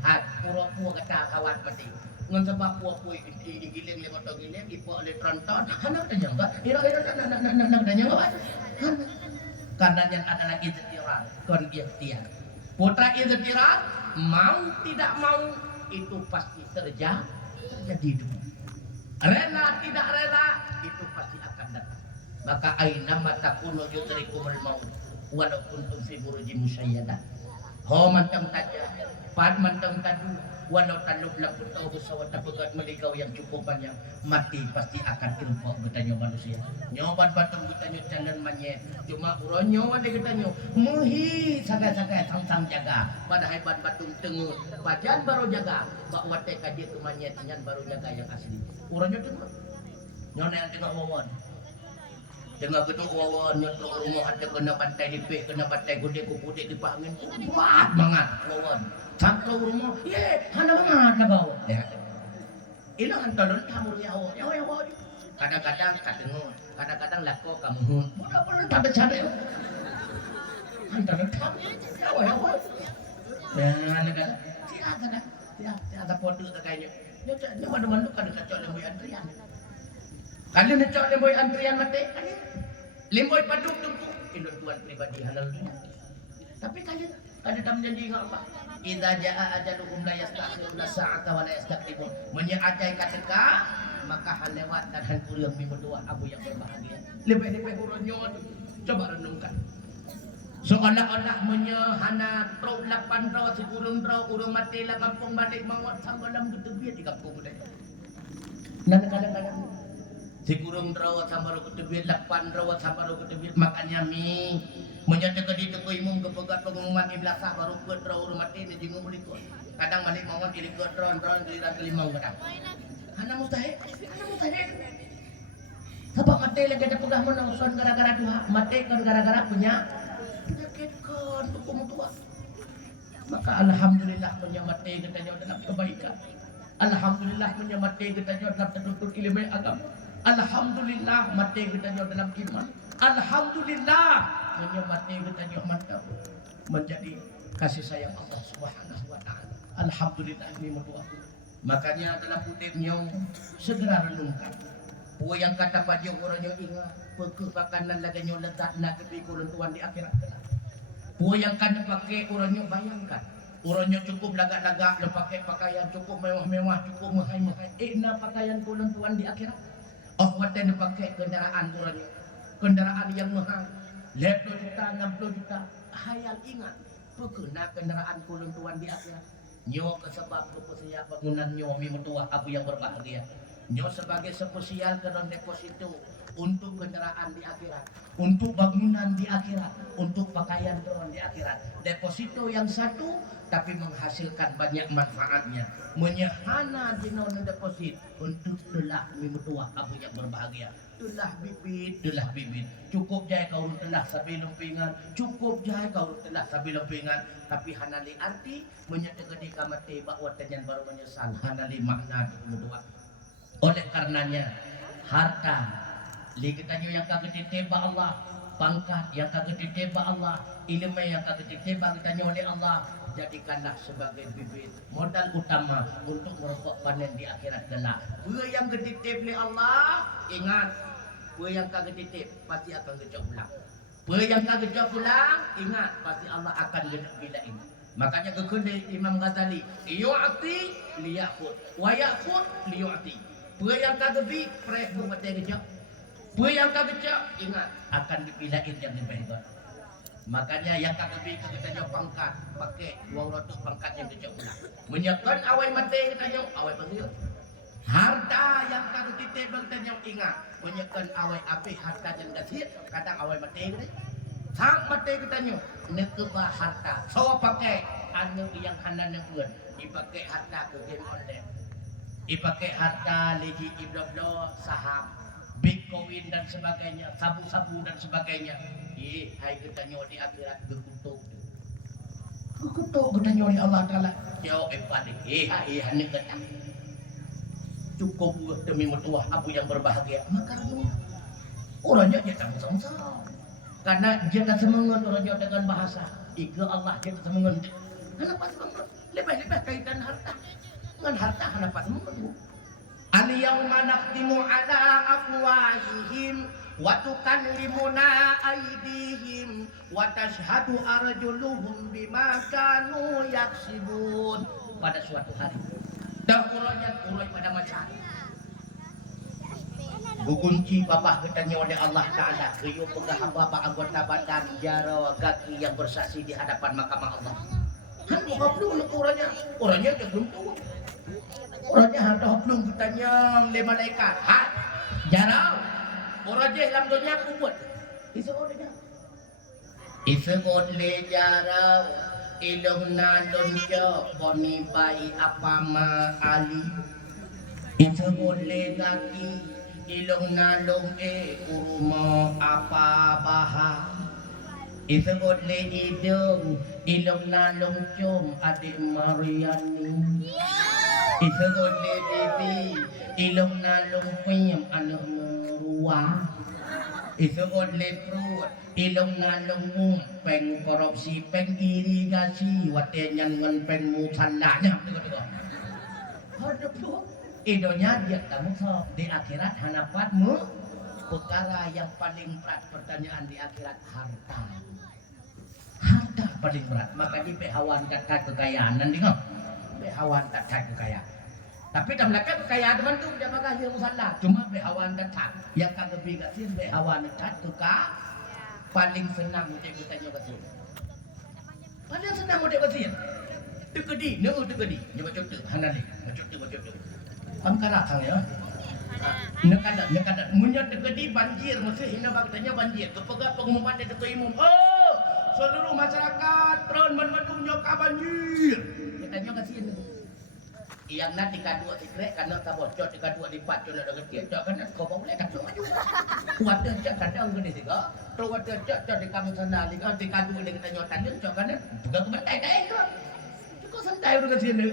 pura-pura kata kawat mati. ngan sebab puak giling lewat giling ipo oleh tronton anak tanya enggak ira-ira nak tanya enggak karena yang adalah ikhtiar kon ikhtiar putra ikhtiar mau tidak mau itu pasti terjadi dulu rela tidak rela itu pasti akan datang maka aina matakunu yudrikumul maut walaupun fi burujin musyayyada ho mantang taja pad mantang tadu walau tanuk laput tahu pesawat pegat meligau yang cukup banyak mati pasti akan ilmu bertanya manusia nyobat batung bertanya jalan manyet cuma uronyo ada bertanya muhi saga-saga sang jaga pada hebat batung tengu pajan baru jaga bak wate kaji tu manyet nyan baru jaga yang asli uronyo tengah nyona yang tengah wawon tengah gedung wawon nyotlok rumah ada kena pantai dipik kena pantai gede kupudik di pangin kuat banget wawon sampai rumah ye hana banget lah kau ya ilang antalon kamu ya kadang-kadang katengun kadang-kadang lako kamu mudah-mudahan tak cari antalon kamu ya negara tiada foto kayaknya dia mana-mana kada kacau lemboy antrian kalian kacau lemboy antrian mati lemboy paduk tunggu induk tuan pribadi halal dunia tapi kalian ada tam janji enggak apa idza jaa ajaluhum la yastakhiruna sa'ata wa la yastaqdimun menyajai kateka maka hal lewat dan hal urang mi berdua abu yang berbahagia lebih-lebih uronyo coba renungkan seolah-olah menyehana trau 8 trau si urung mati lah kampung balik mawat sambalam gedebia di kampung budaya dan kadang-kadang si kurung trau sambalam gedebia 8 trau sambalam gedebia makanya mi menjadi ke itu imum kepegat pengumuman iblasah baru ke trau urung mati ni jingung berikut kadang balik mawat diri ke tron giliran kelimang kadang hana mustahil sebab mati lagi ada pegah menongson gara-gara dua mati kan gara-gara punya penyakit kan hukum tua maka alhamdulillah punya mati katanya dalam kebaikan alhamdulillah punya mati katanya dalam tertuntut ilmu agama alhamdulillah mati katanya dalam iman alhamdulillah punya mati katanya mantap menjadi kasih sayang Allah Subhanahu wa taala alhamdulillah ini mutua makanya dalam kutipnya segera renungkan yang kata pajak orangnya ingat pekeh pakanan laganya letak nak kepikulun tuan di akhirat kelak. Yang kata pakai orangnya bayangkan orangnya cukup lagak-lagak dan pakai pakaian cukup mewah-mewah cukup mahal-mahal nak pakaian kulun tuan di akhirat watan pakai kendaraan orangnya kendaraan yang mahal 50 juta 60 juta hayal ingat pekeh nak kendaraan kulun tuan di akhirat nyo kesebab kepusian bangunan nyo mi mertua abu yang berbahagia nyo sebagai spesial kerana deposito untuk kendaraan di akhirat, untuk bangunan di akhirat, untuk pakaian drone di akhirat. Deposito yang satu tapi menghasilkan banyak manfaatnya. Menyehana di non deposit untuk telah mimutua abu yang berbahagia. Telah bibit. Cukup jaya kau telah sabi lempingan, cukup jaya kau telah sabi lempingan. Tapi hanali arti menyatakan di kamati bahwa tenyan baru menyesal. Hanali makna mimutua. Oleh karenanya harta likitanyo yang kagak ditembak Allah pangkat yang kagak ditembak Allah ilmu yang kagak ditembak kitanyo oleh Allah jadikanlah sebagai bibit modal utama untuk merokok panen di akhirat kelak. Bue yang dititip oleh Allah ingat bue yang kagak ditip pasti akan gejok pulang. Bue yang kagak gejok pulang ingat pasti Allah akan gejok bilain. Makanya kekendai Imam Ghazali yu'ti liyakut wa yakut liyu'ti. Bue yang kagebi prek buat gejok. Bue yang kagejak ingat akan dipilain yang dipegang. Makanya yang kagebi kita pangkat pakai uang rotok pangkat yang gejak pula. Menyekan awai mati kita awai panggil. Harta yang kagetite kita ingat menyekan awai api harta yang gasir kadang awai mati kita. Sang mati kita nekeba harta. So pakai anu yang kanan yang pun dipakai harta ke game online. Dipakai harta lagi iblo saham Bitcoin dan sebagainya, sabu-sabu dan sebagainya. Hai kita nyo di akhirat berkutuk. Berkutuk kita nyo di Allah Taala. Yo epade. Hani kita. Cukup demi mertua abu yang berbahagia. Maka orangnya dia tak sama. Karena dia tak semangat orangnya dengan bahasa. Ika Allah dia tak semangat. Kenapa semangat? Lebih-lebih kaitan harta. ngan harta hanapan mu. Al yauma naqtimu ala afwahihim wa tukallimuna aydihim wa tashhadu arjuluhum bima kanu yaksibun. Pada suatu hari dah ulai pada macam bukunci bapak ketanya oleh Allah Ta'ala keyu pegah bapak anggota badan jara kaki yang bersaksi di hadapan mahkamah Allah. Han belum orangnya dia belum tahu. Orangnya hendak belum bertanya oleh malaikat. Ha, jarau. Orangnya dalam dunia kubut. Isukut le jarau. Ilong nalon jo boni bai apa ma ali. Isukut le kaki. Ilong nalong uruma apa baha. Isukut le hidung. Ilong nalong cium adik Mariani. Isukut le pipi. Ilong nalong piyam anak meruah. Isukut le perut. Ilong nalong mung peng korupsi peng irigasi watenyan ngan peng musalahnya tengok hadap tu idonya dia kamu sok di akhirat hanapanmu perkara yang paling berat pertanyaan di akhirat harta paling berat maka di pehawan kat kekayaan nanti kau pehawan kat kekayaan tapi dalam lakat kekayaan teman tu dia bakal dia musalah cuma pehawan kat yang kagak bigasin pehawan kat kekayaan paling senang mudik bertanya ke sini. Paling senang mudik ke sini. Tegedi, nemu tegedi. Dia baca tu, hana ni. Baca tu. Kamu karakang ya. Nekadat. Munya tegedi banjir, mesti hina bertanya banjir. Kepegak pengumuman dia ketua umum. Oh, seluruh masyarakat Tron Bandung nyoka banjir. Dia tanya ke sini. Yang nak 32 tikrek karena tak bocor 32 lipat tu nak dekat dia kan kau boleh kat tu maju. Kuat dia kadang gini sih kau. Kuat dia di kamu sana di kau 32 kita nyotan dia cok kan juga ke bantai dah tu. Cukup santai dekat sini.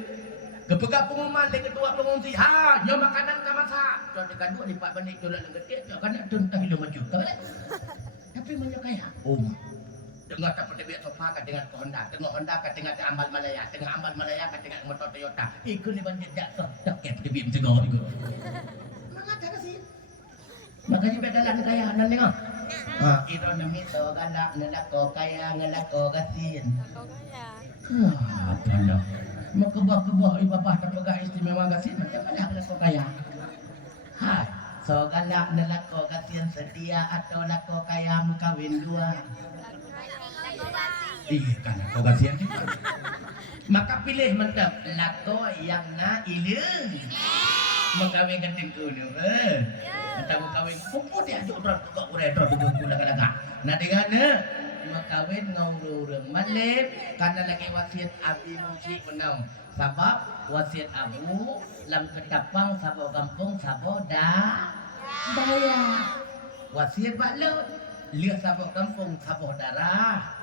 Kepegak pengumuman di ketua pengungsi ha nyo makanan ka masak. Cok 32 lipat banding tu nak dekat dia cok kan tentang hidup maju. Tapi menyukai Tengah tak pada biar sofa kat dengan tengah Honda kat dengan amal Malaya kat dengan motor Toyota. Ikut ni banjir jatuh. Tak kena pada biar tengah ni. Mengata ke sih? Makanya beda lah kaya nan tengok. Ha, iro nami to galak nelako kaya ngelako kasin. Apa nak? Makebah-kebah ibabah tak pegak istimewa kasin macam mana ngelako kaya? Hai, so galak nelako kasin sedia atau lako kaya mengkawin dua. Iya kan kau kasihan maka pilih mendap lako yang na ilung mengkawin keting tu ni entah mengkawin kumpul dia ajuk berat kok urai berat duduk laga-laga nah dengan mengkawin ngurung malib karena lagi wasiat abi musik menang sebab wasiat abu lam ketapang sabo kampung sabo dah daya wasiat balut lihat sabo kampung sabo darah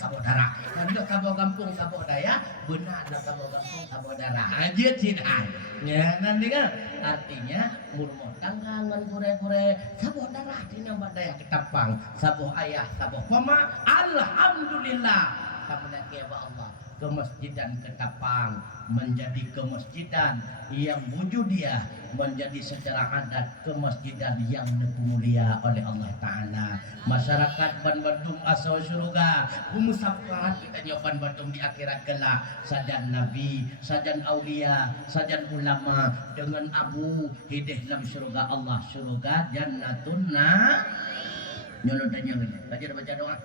sabo darah. Kalau sabo kampung sabo daya, benarlah sabo kampung sabo darah. Aja cinta. Ya, nanti kan artinya murmur tanggangan pure-pure sabo darah di nama daya ketapang, sabo ayah, sabo mama. Alhamdulillah. Kamu nak ya Allah. Kemasjidan Ketapang menjadi kemasjidan yang wujud dia menjadi secara adat kemasjidan yang mulia oleh Allah Ta'ala. Masyarakat Bandung asal syurga umusafat kita nyoban Bandung di akhirat kelak sajan Nabi, sajan Aulia, sajan ulama dengan abu hidih dalam syurga Allah, syurga jannatun na nyolot tanya baca doa